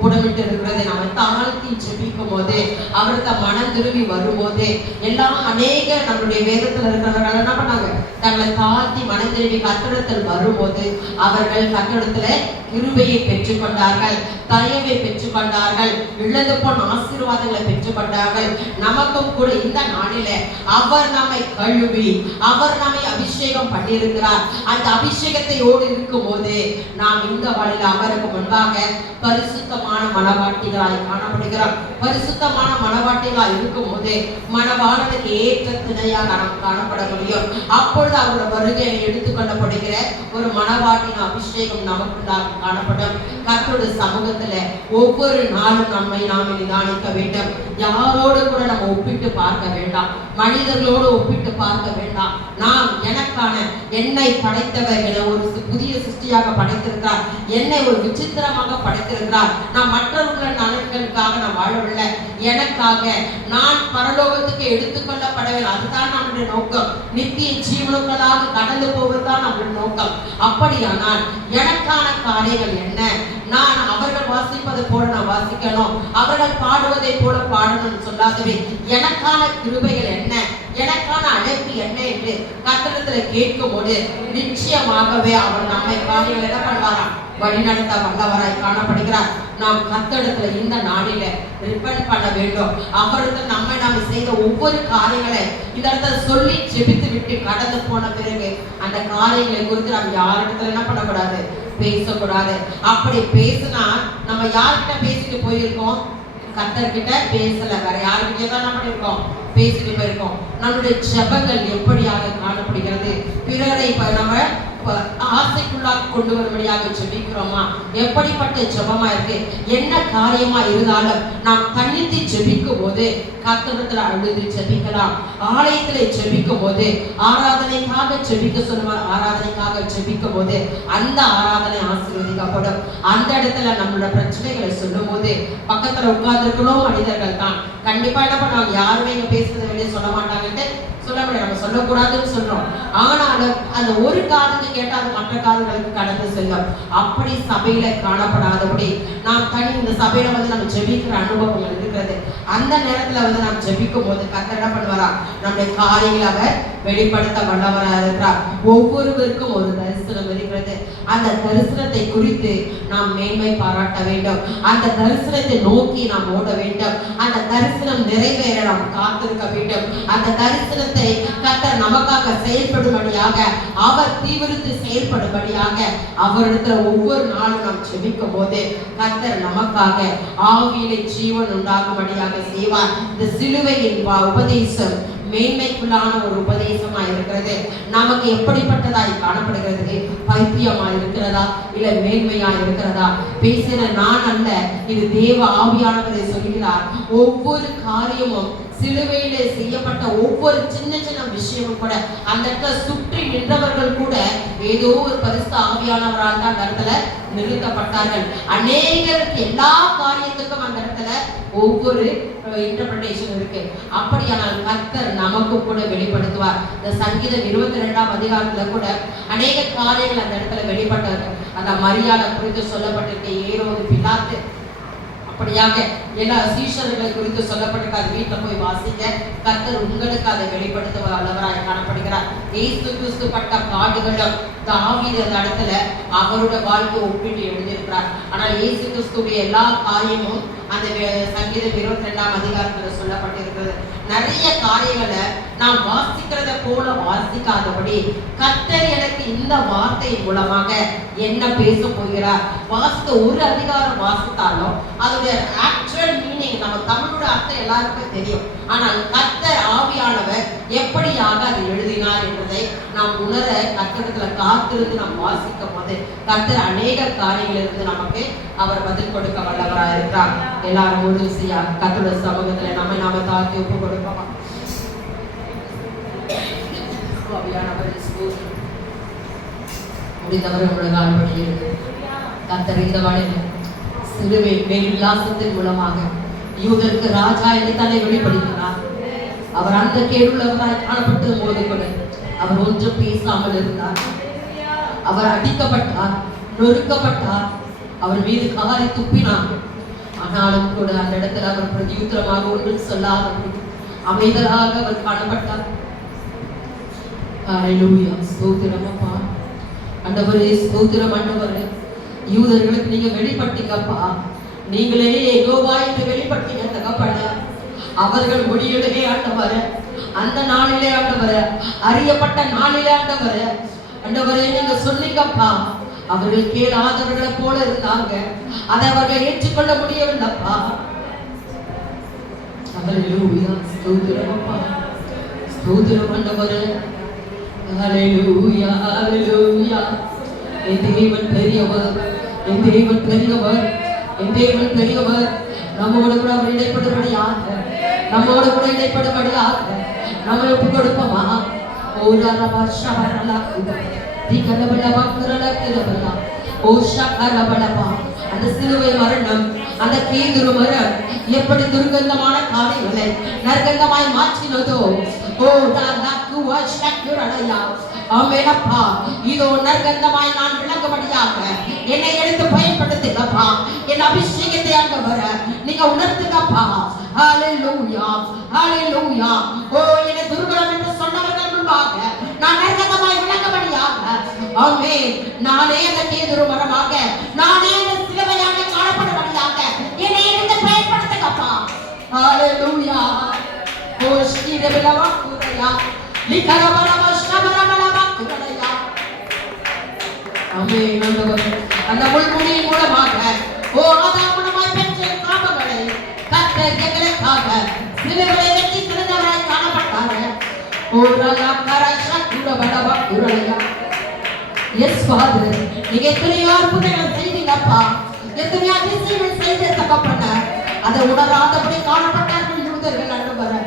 புடமிட்டு இருக்கிறது. நம்ம தாழ்த்தி ஜெபிக்கும் போது அவருக்கு மனம் திரும்பி வரும்போது எல்லாம் அநேக நம்முடைய வேதத்துல இருக்கிறவர்கள் என்ன பண்ணாங்க, தங்களை தாழ்த்தி மனம் திரும்பி கர்த்தரிடத்தில் வரும்போது அவர்கள் கர்த்தரிடத்துல கிருபையை பெற்றுக்கொண்டார்கள், தயவை பெற்றுக்கொண்டார்கள், இழந்து போன ஆசீர்வாதங்களை பெற்றுக்கொண்டார்கள். நமக்கும் கூட இந்த நாளில அவர் நம்மை கழுவி அவர் நம்மை அபிஷேகம் பண்ணியிருக்கிறார். அந்த அபிஷேகத்தையோடு இருக்கும் போது நாம் இந்த வழியில் அவருக்கு முன்பாக பரிசுத்தமான மனவாட்டிகளாய் காணப்படுகிறோம். பரிசுத்தமான மனவாட்டிகளாய் இருக்கும் போது மனவாளனுக்கு ஏற்ற துணையாக நாம் காணப்பட முடியும். அப்பொழுது அவருடைய வருகையை எடுத்துக்கொள்ளப்படுகிற ஒரு மனவாட்டின் அபிஷேகம் நமக்குள்ளாக காணப்படும். கர்த்தருடைய சமூகத்துல ஒவ்வொரு நாளும் நம்மை நாம் நிதானிக்க வேண்டும். யாரோடு கூட நம்ம ஒப்பிட்டு பார்க்க வேண்டாம், மனிதர்களோடு ஒப்பிட்டு பார்க்க வேண்டாம். நாம் எனக்கான என்னை படைத்தவர் என ஒரு புதிய சிருஷ்டியாக படைத்திருக்கிறார், என்னை ஒரு விசித்திரமாக படைத்திருக்கிறார். நான் மற்றவர்கள் நலன்களுக்காக நான் வாழவில்லை, எனக்காக நான் பரலோகத்துக்கு எடுத்துக்கொள்ளப்படவில்லை. அதுதான் நம்முடைய நோக்கம். நித்திய ஜீவனுக்களாக கடந்து போவதுதான் நம்முடைய நோக்கம். அப்படியானால் எனக்கான காரியங்கள் என்ன? நான் அவர்கள் வாசிப்பதை போல நான் வாசிக்கணும், அவர்கள் பாடுவதை போல பாடணும்னு சொல்லாதவே எனக்கான கிருபைகள் என்ன, எனக்கான அழைப்பு என்ன என்று கர்த்தரிடத்துல கேட்கும் போது நிச்சயமாகவே அவர் நம்மை காரியங்கள் என்ன பண்ணுவாராம், வழிநடத்த வல்லவராய் காணப்படுகிறார். நாம் கர்த்தரிடத்துல இந்த நாளில ரிப்பெண்ட் பண்ண வேண்டும். அவரிடத்தில் நம்மை நாம் செய்த ஒவ்வொரு காரியங்களை இந்த இடத்துல சொல்லி ஜெபித்து விட்டு கடந்து போன பிறகு அந்த காரியங்களை குறித்து நாம் யாரிடத்துல என்ன பண்ணக்கூடாது, பேசக்கூடாது. அப்படி பேசினா நம்ம யார்கிட்ட பேசிட்டு போயிருக்கோம், கர்த்தர்கிட்ட பேசல, வேற யாருக்கிட்டே தான் என்ன பண்ணிருக்கோம், பேசிட்டு போயிருக்கோம். நம்முடைய ஜெபங்கள் எப்படியாக காணப்படுகிறது, பிறரை நம்ம ஆசைக்குள்ளாக கொண்டு வரும்படியாக ஜெபிக்கிறோமா, எப்படிப்பட்ட ஜெபமா இருக்கு, என்ன காரியமா இருந்தாலும் நாம் தனித்து ஜெபிக்கும் போது கர்த்தரிடத்துல அழுது ஜெபிக்கலாம். ஆலயத்துல ஜெபிக்கும் போது ஆராதனைக்காக ஜெபிக்க சொல்லுவார், ஆராதனைக்காக ஜெபிக்கும் போது அந்த ஆராதனை ஆசீர்வதிக்கப்படும். அந்த இடத்துல நம்மளோட பிரச்சனைகளை சொல்லும் போது பக்கத்துல உட்கார்ந்துருக்கணும் மனிதர்கள் தான் கண்டிப்பா என்ன பண்ணுவாங்க, யாருமே இங்க பேசுறது வெளியே சொல்ல மாட்டாங்கன்ட்டு சொல்ல முடியாது, நம்ம சொல்லக்கூடாதுன்னு சொல்றோம். ஆனாலும் அந்த ஒரு காதுக்கு கேட்டா அது மற்ற காதுகளுக்கு கடந்து செல்லும். அப்படி சபையில காணப்படாதபடி நாம் தனி இந்த சபையில நம்ம ஜெபிக்கிற அனுபவங்கள் இருக்கிறது. அந்த நேரத்துல நாம் ஜெபிக்கும் போது கர்த்தர் என்ன பண்ணுவாரா, நம்முடைய காரியங்களை அவர் வெளிப்படுத்த வல்லவராக இருக்கிறார். ஒவ்வொருவருக்கும் ஒரு தரிசனம் இருக்கிறது. அந்த தரிசனத்தை குறித்து நாம் மேன்மை பாராட்ட வேண்டும். அந்த தரிசனத்தை நோக்கி நாம் ஓட வேண்டும். அந்த தரிசனம் நிறைவேற நாம் காத்திருக்க வேண்டும். அந்த தரிசனத்தை கர்த்தர் நமக்காக செயல்படும்படியாக, அவர் தீவிரத்து செயல்படும்படியாக அவரிடத்துல ஒவ்வொரு நாளும் நாம் ஜெபிக்கும் போது கர்த்தர் நமக்காக ஆவியிலே ஜீவன் உண்டாகும்படியாக செய்வார். இந்த சிலுவையின் உபதேசம் மேன்மைக்குள்ளான ஒரு உபதேசமா இருக்கிறது. நமக்கு எப்படிப்பட்டதாய் காணப்படுகிறது, பைத்தியமா இருக்கிறதா இல்ல மேன்மையா இருக்கிறதா? பேசின நான் அல்ல, இது தேவ ஆவியானவரை சொல்கிறார். ஒவ்வொரு காரியமும் சிலுவையிலே செய்யப்பட்ட ஒவ்வொரு சின்ன சின்ன விஷயமும் கூட அந்த இடத்துல சுற்றி நின்றவர்கள் கூட ஏதோ ஒரு பரிசுத்த ஆவியானவரால் தான் அந்த இடத்துல நிறுத்தப்பட்டார்கள். அநேகருக்கு எல்லா காரியத்துக்கும் அந்த இடத்துல ஒவ்வொரு இன்டர்பிரேஷன் இருக்கு. அப்படியானால் கர்த்தர் நமக்கு கூட வெளிப்படுத்துவார். இந்த சங்கீதம் 22ஆம் அதிகாரத்துல கூட அநேக காரியங்கள் அந்த இடத்துல வெளிப்பட்டது. அந்த மரியாதை குறித்து சொல்லப்பட்டிருக்கு, ஏரோது, பிலாத்து, அப்படியாக எல்லா சீஷர்களை குறித்து சொல்லப்பட்டிருக்க. அது வீட்டில் போய் வாசிக்க. கர்த்தர் உங்களுக்கு அதை வெளிப்படுத்த வல்லவராய் காணப்படுகிறார். இயேசு கிறிஸ்து பட்ட பாடுகளும் தாவீது அந்த இடத்துல அவரோட வாழ்க்கை ஒப்பிட்டு எழுதியிருக்கிறார். ஆனால் இயேசு கிறிஸ்துடைய எல்லா காரியமும் அந்த சங்கீதம் 22ஆம் அதிகாரத்துல சொல்லப்பட்டிருக்கிறது. நிறைய காரியங்களை நாம் வாசிக்கிறத போல வாசிக்காதபடி கர்த்தர் எனக்கு இந்த வார்த்தை மூலமாக என்ன பேச போகிறார், வாசித்த ஒரு அதிகாரம் வாசித்தாலும் அதோட ஆக்சுவல் நேச்சுரல் மீனிங் நம்ம தமிழோட அர்த்தம் எல்லாருக்கும் தெரியும். ஆனால் கர்த்தர் ஆவியானவர் எப்படியாக அதை எழுதினார் என்பதை நாம் உணர கர்த்தரிடத்துல காத்திருந்து நாம் வாசிக்கும் போது கர்த்தர் அநேக காரியங்களிலிருந்து நமக்கு அவர் பதில் கொடுக்க வல்லவராக இருக்கிறார். எல்லாரும் ஒரு விஷயம் கர்த்தருடைய சமூகத்துல நாம தாழ்த்தி ஒப்பு கொடுப்போம். முடிந்தவர் உலகால் படியிருக்கு. கர்த்தர் இந்த வழியில் சிலுவை மேலுல்லாசத்தின் மூலமாக யூதருக்கு ராஜா என்று தன்னை வெளிப்படுத்தினார். அவர் அந்த கேடுள்ளவராய் காணப்பட்ட போது கூட அவர் ஒன்றும் பேசாமல் இருந்தார். அவர் அடிக்கப்பட்டார், நொறுக்கப்பட்டார், அவர் மீது காரி துப்பினார். ஆனாலும் கூட அந்த இடத்துல அவர் பிரதியுத்தரமாக ஒன்றும் சொல்லாதபடி அமைதலாக அவர் காணப்பட்டார். ஹல்லேலூயா, ஸ்தோத்திரம் அப்பா. ஆண்டவரே ஸ்தோத்திரம் ஆண்டவரே. யூதர்களுக்கு நீங்க வெளிப்பட்டீங்கப்பா. நீங்களே யெகோவா என்று வெளிப்பட்டீங்க தகப்பனே. அவர்கள் மொழியிலே ஆண்டவரே, அந்த நாளிலே ஆண்டவரே, அறியப்பட்ட நாளிலே ஆண்டவரே, ஆண்டவரே நீங்க சொன்னீங்கப்பா. அவர்கள் கேளாதவர்களை போல இருந்தாங்க. அதை அவர்கள் ஏற்றுக்கொள்ள முடியவில்லைப்பா. ஹல்லேலூயா, ஸ்தோத்திரம் அப்பா. ஸ்தோத்திரம் ஆண்டவரே. ஹல்லேலூயா, ஹல்லேலூயா. என் தேவன் பெரியவர், என் தேவன் பெரியவர், என் தேவன் பெரியவர். நம்மோடு கூட அவர் இடைப்படும்படியாக, நம்மோடு கூட இடைப்படும்படியாக நம்ம ஒப்பு கொடுப்போமா? ஓ ரபா ஷபரலா திகலபலபா குரலகிரபலா ஓ ஷகரபலபா. அந்த சிலுவை மரணம், அந்த கேதுரு மரம் எப்படி துர்கந்தமான காரியங்களை நற்கந்தமாய் மாற்றினதோ, ஓ நக்குவா ஷக்குரலையா. ஆமெனப்பா, இதோ நற்கந்தமாய் நான் விளங்கும்படியாக என்னை எடுத்து பயன்படுத்துங்கப்பா. என் அபிஷேகத்தை ஆண்டவர நீங்க உணர்த்துங்கப்பா. ஹல்லேலூயா, ஹல்லேலூயா. ஓ என்னை துர்குணம் என்று சொன்னவர்கள் முன்பாக நான் நற்கந்தமாய் விளங்கும்படியாக, ஆமென், நானே அந்த கேதுரு மரமாக, நானே அந்த சிலுவையாக காணப்படும்படியாக என்னை எடுத்து பயன்படுத்துங்கப்பா. ஹல்லேலூயா. ஓ ஸ்ரீரபிலவா குரையா லிகரபலவா ஷபரபலவா குரையா. ஆமென் ஆண்டவரே. அந்த முள்முடியின் மூலமாக, ஓ ஆதாம் மூலமாய் பெற்ற சாபங்களை கர்த்தர் எங்களுக்காக சிலுவையிலே வெற்றி சிறந்தவராய் காணப்பட்டார். ஓ ரலா கரஷா குரபலவா குரையா. எஸ் ஃபாதர், நீங்க எத்தனையோ அற்புதங்கள் செய்தீங்கப்பா, எத்தனையோ அதிசயங்கள் செய்த தகப்பன. அதை உணராதபடி காணப்பட்டார்கள் யூதர்கள் ஆண்டவரே.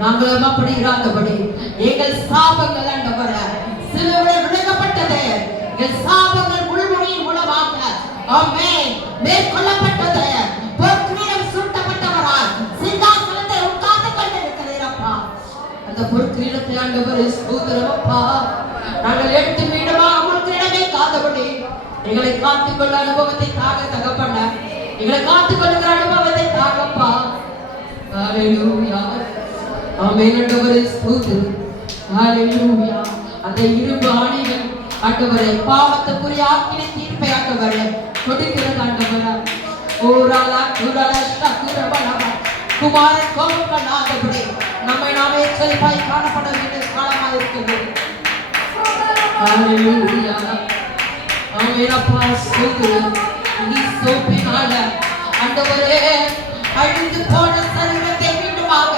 நாங்களும் அப்படி இராதபடி எங்கள் சாபங்கள் ஆண்டவரே சிலுவையில் விழுங்கப்பட்டது. எங்கள் சாபங்கள் முள்முடியின் மூலமாக, ஆமென், மேற்கொள்ளப்பட்டது. பொற்கிரீடம் சூட்டப்பட்டவராய் சிங்காசனத்தில் உட்கார்ந்து கொண்டிருக்கிறீரப்பா. அந்த பொற்கிரீடத்தை ஆண்டவரே ஸ்தோத்திரம் அப்பா. நாங்கள் 8 மீடமாக உங்களுக்கு இடமே காதபடி எங்களை காத்துக்கொள்ள அனுபவத்தை தாக தகப்பன. எங்களை காத்துக்கொள்ளுகிற அனுபவத்தை தாகப்பா. ஹல்லேலூயா, ஆமென் ஆண்டவரே ஸ்தோத்திரம். ஹல்லேலூயா. அந்த இரும்பு ஆணிகள் ஆண்டவரே பாவத்துக்குரிய ஆக்கினை தீர்ப்பை ஆண்டவரே கொடுக்கிறது ஆண்டவரே. ஓராலா குரலா ஷகுரபலவா. குமாரன் கோபம் கொள்ளாதபடி நம்மை நாமே செழிப்பாய் காணப்பட வேண்டிய காலமாக இருக்கிறது. ஹல்லேலூயா, ஆமென் அப்பா ஸ்தோத்திரம். நீ சோப்பினால ஆண்டவரே அழிந்து போன சரீரத்தை மீண்டுமாக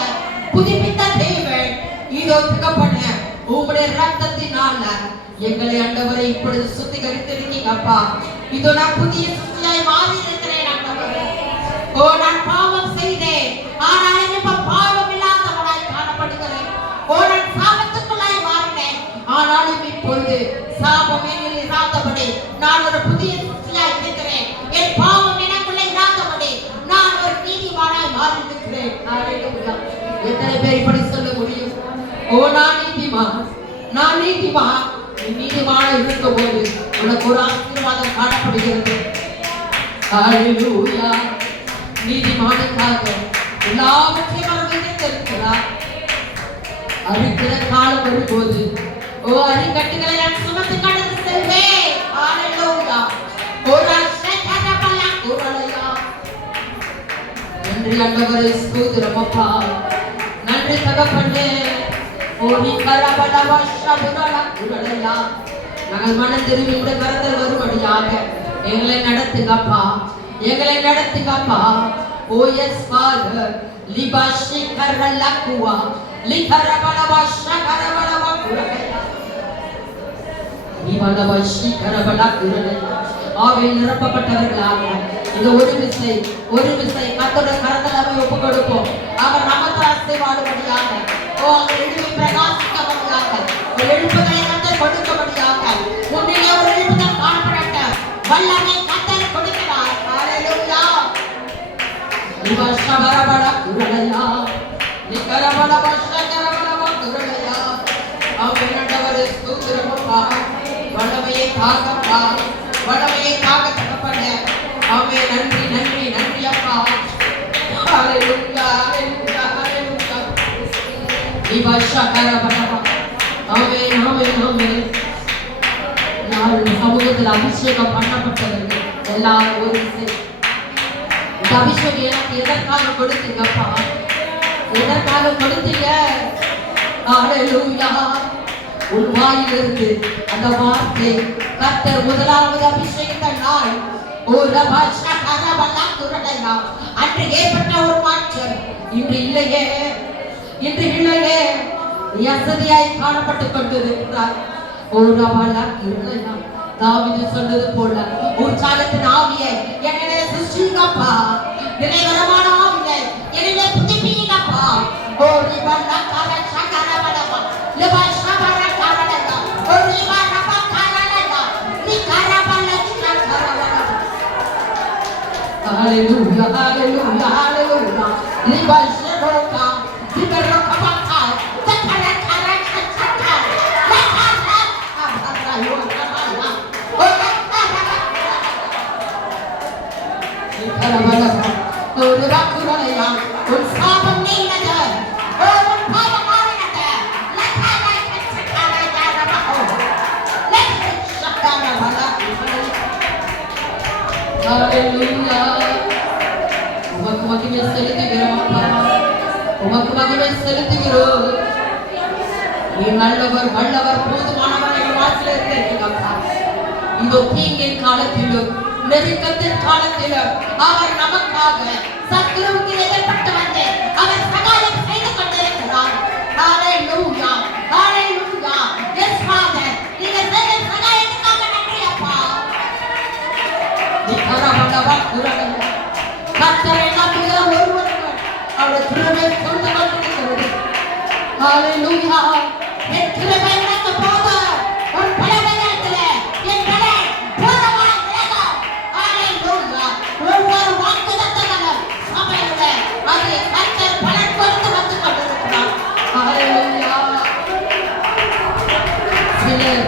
புதுப்பித்த தேவன். இதோ தகப்பன உம்முடைய ரத்தத்தினால எங்களை ஆண்டவரை இப்பொழுது சுத்திகரித்திருக்கீங்கப்பா. இதோ நான் புதிய சிருஷ்டியாய் மாறி இருக்கிறேன் ஆண்டவரே. ஓ நான் பாவம் செய்தேன், ஆனால் இப்ப பாவம் இல்லாதவனாய் காணப்படுகிறேன். ஓ நான் சாபத்துக்குள்ளாய் மாறினேன், ஆனாலும் இப்பொழுது சாபம் என்னில் இராதபடி நான் ஒரு புதிய சிருஷ்டியாய் இருக்கிறேன். என் பாவம் எனக்குள்ளே இராதபடி நான் ஒரு நீதிமானாய் மாறி இருக்கிறேன். ஹல்லேலூயா. எத்தனை பேர் இப்படி சொல்ல முடியும்? ஓ நான் நீதிமான், நான் நீதிமான். நீ நீதிமானாய் இருக்கும்போது உனக்கு ஒரு ஆசீர்வாதம் காணப்படுகிறது. ஹல்லேலூயா. நீதிமானுக்காக எல்லாவற்றையும் அவர் வைத்திருக்கிறார். அறுக்கிற காலம் வரும்போது, ஓ அரிக்கட்டுகளை நான் சுமந்து கடந்து செல்வேன். ஹல்லேலூயா. ஒரு ஷகரபலா குரலையா. நன்றி ஆண்டவரே ஸ்தோத்திரம் அப்பா. நன்றி தகப்பனே. ஓ நீ கரபலவா ஷபரலா குரலையா. நாங்கள் மனம் திரும்பி உடைய கரத்தில் வரும்படியாக எங்களை நடத்துங்கப்பா, எங்களை நடத்துங்கப்பா. Oh yes, Father. Libashi karalakua. Likarabalabasha karabalabakura. Libalabashi karabalakura. ஆவியில் நிரப்பப்பட்டவர்களாக இந்த ஒரு விசை கர்த்தருடைய கரத்தில் அவை ஒப்புக் கொடுப்போம். அவர் நமக்கு அசைவாடும்படியாக, அவர் எழுப்பி பிரகாசிக்கபடியாக, எழுப்புதலை கர்த்தர் கொடுக்கபடியாக, முன்னிலே ஒரு எழுப்புதல் காணப்படட்ட வல்லமை கர்த்தர் கொடுக்கிறார். ஹalleluya. நிவஷபரபட குரலையா நிகரபட வஷகரபட குரலையா அவனடவர் ஸ்தோத்திரமப்பா. வல்லமையை தாகப்பா, வல்லமையை தாக தகப்பன. ஆமே, நன்றி நன்றி நன்றி அப்பா. ஹalleluya ஹalleluya ஹalleluya. நிவஷகரபட. ஆமே ஆமே ஆமே. நான் சமூகத்தில் அபிஷேகம் பண்ணப்பட்டவர்கள் எல்லாரும் ஒரு விசை இந்த அபிஷேகம் எனக்கு எதற்காக கொடுத்தீங்கப்பா? எதற்காக கொடுத்தீங்க? ஹalleluya. உன் வாயிலிருந்து அந்த வார்த்தை கர்த்தர் முதலாவது அபிஷேகித்த நாள் ஒரு பாஷா கரபலா குரலையா அன்று ஏற்பட்ட ஒரு மாற்றம் இன்று இல்லையே, இன்று இல்லையே. யசதியாய் காணப்பட்டுக் கொண்டிருக்கிறார். ஒரு பாலா குரலையா தாவீது சொன்னது போல உற்சாகத்தின் ஆவியை என்னிலே சிருஷ்டிங்கப்பா, நினைவரமான ஆவியை என்னிலே புதுப்பிங்கப்பா. ஓ ரிபல்லா கரஷா கரபலா லபாஷா கரபலா ஓ ரிபல்லா கரபலா நீ கரபலா கரபலா. ஹalleluya ஹalleluya ஹalleluya. லிபாஷா ரோகா லிபரோகா பாக்கா தக்கர கர கச்சா லகாரா அபராயோ கபாலா ஓ கரபலா ஓ ரிபாக்குரலையா உன் சாபம் நீங்கது ஓ உன் பாவம் மாறினது லகாரா கச்சா கரபலா லகாரா கரபலா. ஹalleluya. உமக்கு மகிமை செலுத்துகிறோம் அப்பா, உமக்கு மகிமை செலுத்துகிறோம். நீ நல்லவர் வல்லவர் போதுமானவர் எங்கள் வாழ்க்கையில் இருக்கிறீங்கப்பா. இந்த தீங்கின் காலத்திலும் நெருக்கத்தின் காலத்திலும் அவர் நமக்காக சத்துருவுக்கு எதிர்பட்டு வந்து அவர் சகாயம் செய்து கொண்டிருக்கிறார். ஹalleluya ஹalleluya. எஸ் ஃபாதர், நீங்க செய்த சகாயத்துக்காக நன்றி அப்பா. கர்த்தரை நம்புகிற ஒருவருக்கும் அவருடைய கிருபை கொண்டு கொண்டிருக்கிறது. ஹalleluya. என் கிருபை எனக்கு போதும், உன் பலவீனத்திலே என் பலன் பூரணமாய் விளங்கும். ஹalleluya. ஒவ்வொரு வாக்குத்தத்தங்களும் சபையிலே அது கர்த்தர் பலன் கொடுத்து வந்து கொண்டிருக்கிறார். ஹalleluya. சிலர்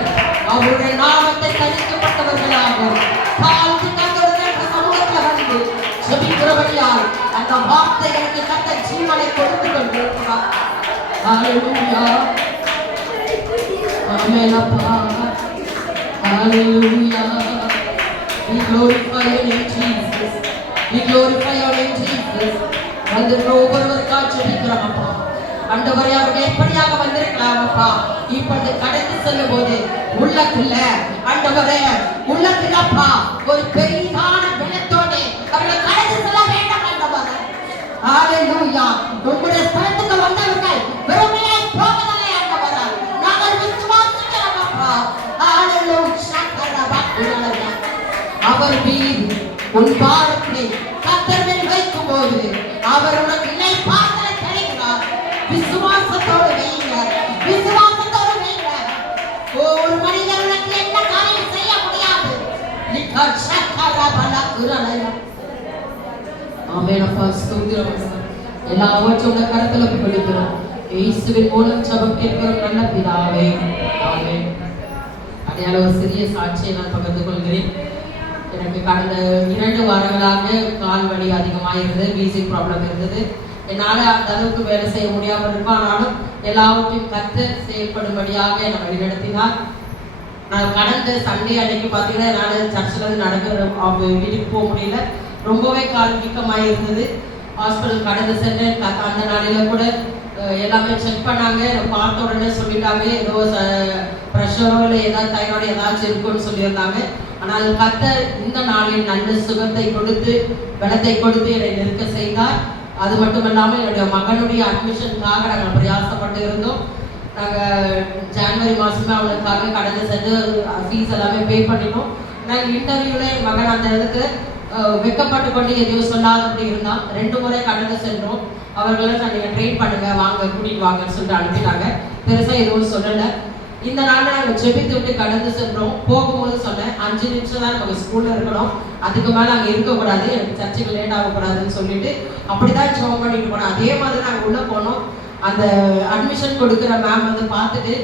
அவருடைய நாமத்தை தரிக்கப்பட்டவர்களாக தாழ்த்தி கர்த்தருடைய சமூகத்தில் வந்து ஜெபிக்கிறபடியால் அந்த வார்த்தைகளுக்கு கர்த்தர் ஜீவனை கொடுத்து கொண்டிருக்கிறார். ஹalleluya. ஆமென் அப்பா. ஹalleluya. We glorify your name Jesus. We glorify your name Jesus. வந்து ஒவ்வொருவருக்காக ஜெபிக்கிறோம் அப்பா. ஆண்டவரே, அவர்கள் எப்படியாக வந்திருக்கலாம் அப்பா, இப்பொழுது கடந்து செல்லும் போது உள்ளத்துல ஆண்டவரே உள்ளத்துல அப்பா ஒரு பெரிதான வெள்ளத்தோடு அவர்களை கடந்து செல்ல வேண்டும் ஆண்டவரே. ஹalleluya. உங்களுடைய ஸ்தலத்துக்கு வந்தவர்கள் வெறுமையாய் போவதில்லை ஆண்டவரே. நாங்கள் விசுவாசிக்கிறோம் அப்பா. ஹalleluya. அவர் மீது உன் பாரத்தை கர்த்தர் மேல் வைக்கும் போது அவர் உனக்கு இணை பாத்திர கிடைக்கிறார். விசுவாசத்தோடு வைங்க, விசுவாசத்தோடு வைங்க. ஒரு மனிதன் உனக்கு என்ன காரியம் செய்ய முடியாது. ஆமென் அப்பா. ஸ்தோத்திரம். எல்லாவற்றையும் உங்க கரத்துல ஒப்புக்கொடுக்கிறோம். இயேசுவின் மூலம் ஜெபம் கேட்கிறோம் நல்ல பிதாவே. ஆமென். அடையாள ஒரு சிறிய சாட்சியை நான் பகிர்ந்து கொள்கிறேன். எனக்கு கடந்த 2 வாரங்களாக கால் வலி அதிகமாக இருந்தது, வீசிங் ப்ராப்ளம் இருந்தது. என்னால் அந்த அளவுக்கு வேலை செய்ய முடியாமல் இருக்கும். ஆனாலும் எல்லாவற்றையும் கர்த்தர் செயல்படும்படியாக என்னை வழிநடத்தினார். நான் கடந்த சண்டே அன்னைக்கு பார்த்தீங்கன்னா என்னால் சர்ச்சில் நடக்கிற வீட்டுக்கு போக முடியல. ரொம்பவே கால் வீக்கமாக இருந்தது. ஹாஸ்பிட்டல் கடந்து சென்றேன். அந்த நாளில் கூட எல்லாமே செக் பண்ணாங்க. பார்த்த உடனே சொல்லிட்டாங்க ஏதோ ப்ரெஷரோ இல்லை ஏதாவது தைராய்டு ஏதாச்சும் இருக்குன்னு சொல்லியிருந்தாங்க. ஆனால் கர்த்தர் இந்த நாளில் நல்ல சுகத்தை கொடுத்து பலத்தை கொடுத்து என்னை நிற்க செய்தார். அது மட்டுமல்லாமல் என்னுடைய மகனுடைய அட்மிஷனுக்காக நாங்கள் பிரயாசப்பட்டு இருந்தோம். நாங்கள் ஜனவரி மாதமே அவளுக்காக கடந்து சென்று ஃபீஸ் எல்லாமே பே பண்ணிட்டோம். நாங்கள் இன்டர்வியூவில் என் மகன் அந்த இடத்துக்கு வெக்கப்பட்டு கொண்டு எதையும் சொல்லாதபடி இருந்தால் 2 முறை கடந்து சென்றோம். அவர்களை நீங்கள் ட்ரெயின் பண்ணுங்க, வாங்க கூட்டிகிட்டு வாங்கன்னு சொல்லிட்டு அனுப்பினாங்க. பெருசாக எதுவும் சொல்லலை. இந்த நாளில் நாங்கள் ஜெபித்து விட்டு கடந்து சென்றோம். போகும்போது சொன்னேன், 5 நிமிஷம் தான் நமக்கு ஸ்கூலில் இருக்கணும், அதுக்கு மேலே அங்கே இருக்கக்கூடாது, எனக்கு சர்ச்சுக்கு லேட் ஆகக்கூடாதுன்னு சொல்லிட்டு அப்படி தான் ஜெபம் பண்ணிட்டு போனோம். அதே மாதிரி நாங்கள் உள்ளே போனோம். அந்த அட்மிஷன் கொடுக்குற மேம் வந்து பார்த்துட்டு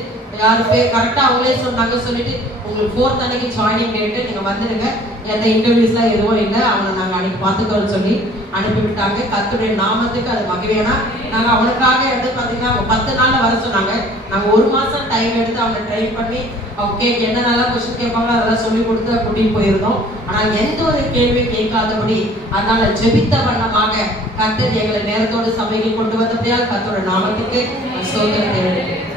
யார் பேர் கரெக்டாக அவங்களே சொன்னாங்க. சொல்லிட்டு உங்களுக்கு 4th அன்னைக்கு ஜாயினிங் டேட்டு, நீங்கள் வந்துடுங்க, எந்த இன்டர்வியூஸ்லாம் எதுவும் இல்லை, அவனை நாங்கள் அன்றைக்கி பார்த்துக்கோன்னு சொல்லி அனுப்பிவிட்டாங்க. கர்த்தருடைய நாமத்துக்கு அது மகிமையானா. நாங்கள் அவனுக்காக எடுத்து பார்த்தீங்கன்னா 10 நாளில் வர சொன்னாங்க. நாங்கள் 1 மாதம் டைம் எடுத்து அவனை ட்ரெயின் பண்ணி அவங்க என்னென்னலாம் கொஸ்டின் கேட்பாங்க அதெல்லாம் சொல்லி கொடுத்து கூட்டிகிட்டு போயிருந்தோம். ஆனால் எந்த ஒரு கேள்வியும் கேட்காதபடி அதனால ஜெபித்த வண்ணமாக கர்த்தர் எங்களை நேரத்தோடு சபைக்கு கொண்டு வந்தபடியால் கர்த்தருடைய நாமத்துக்கு ஸ்தோத்திரம்.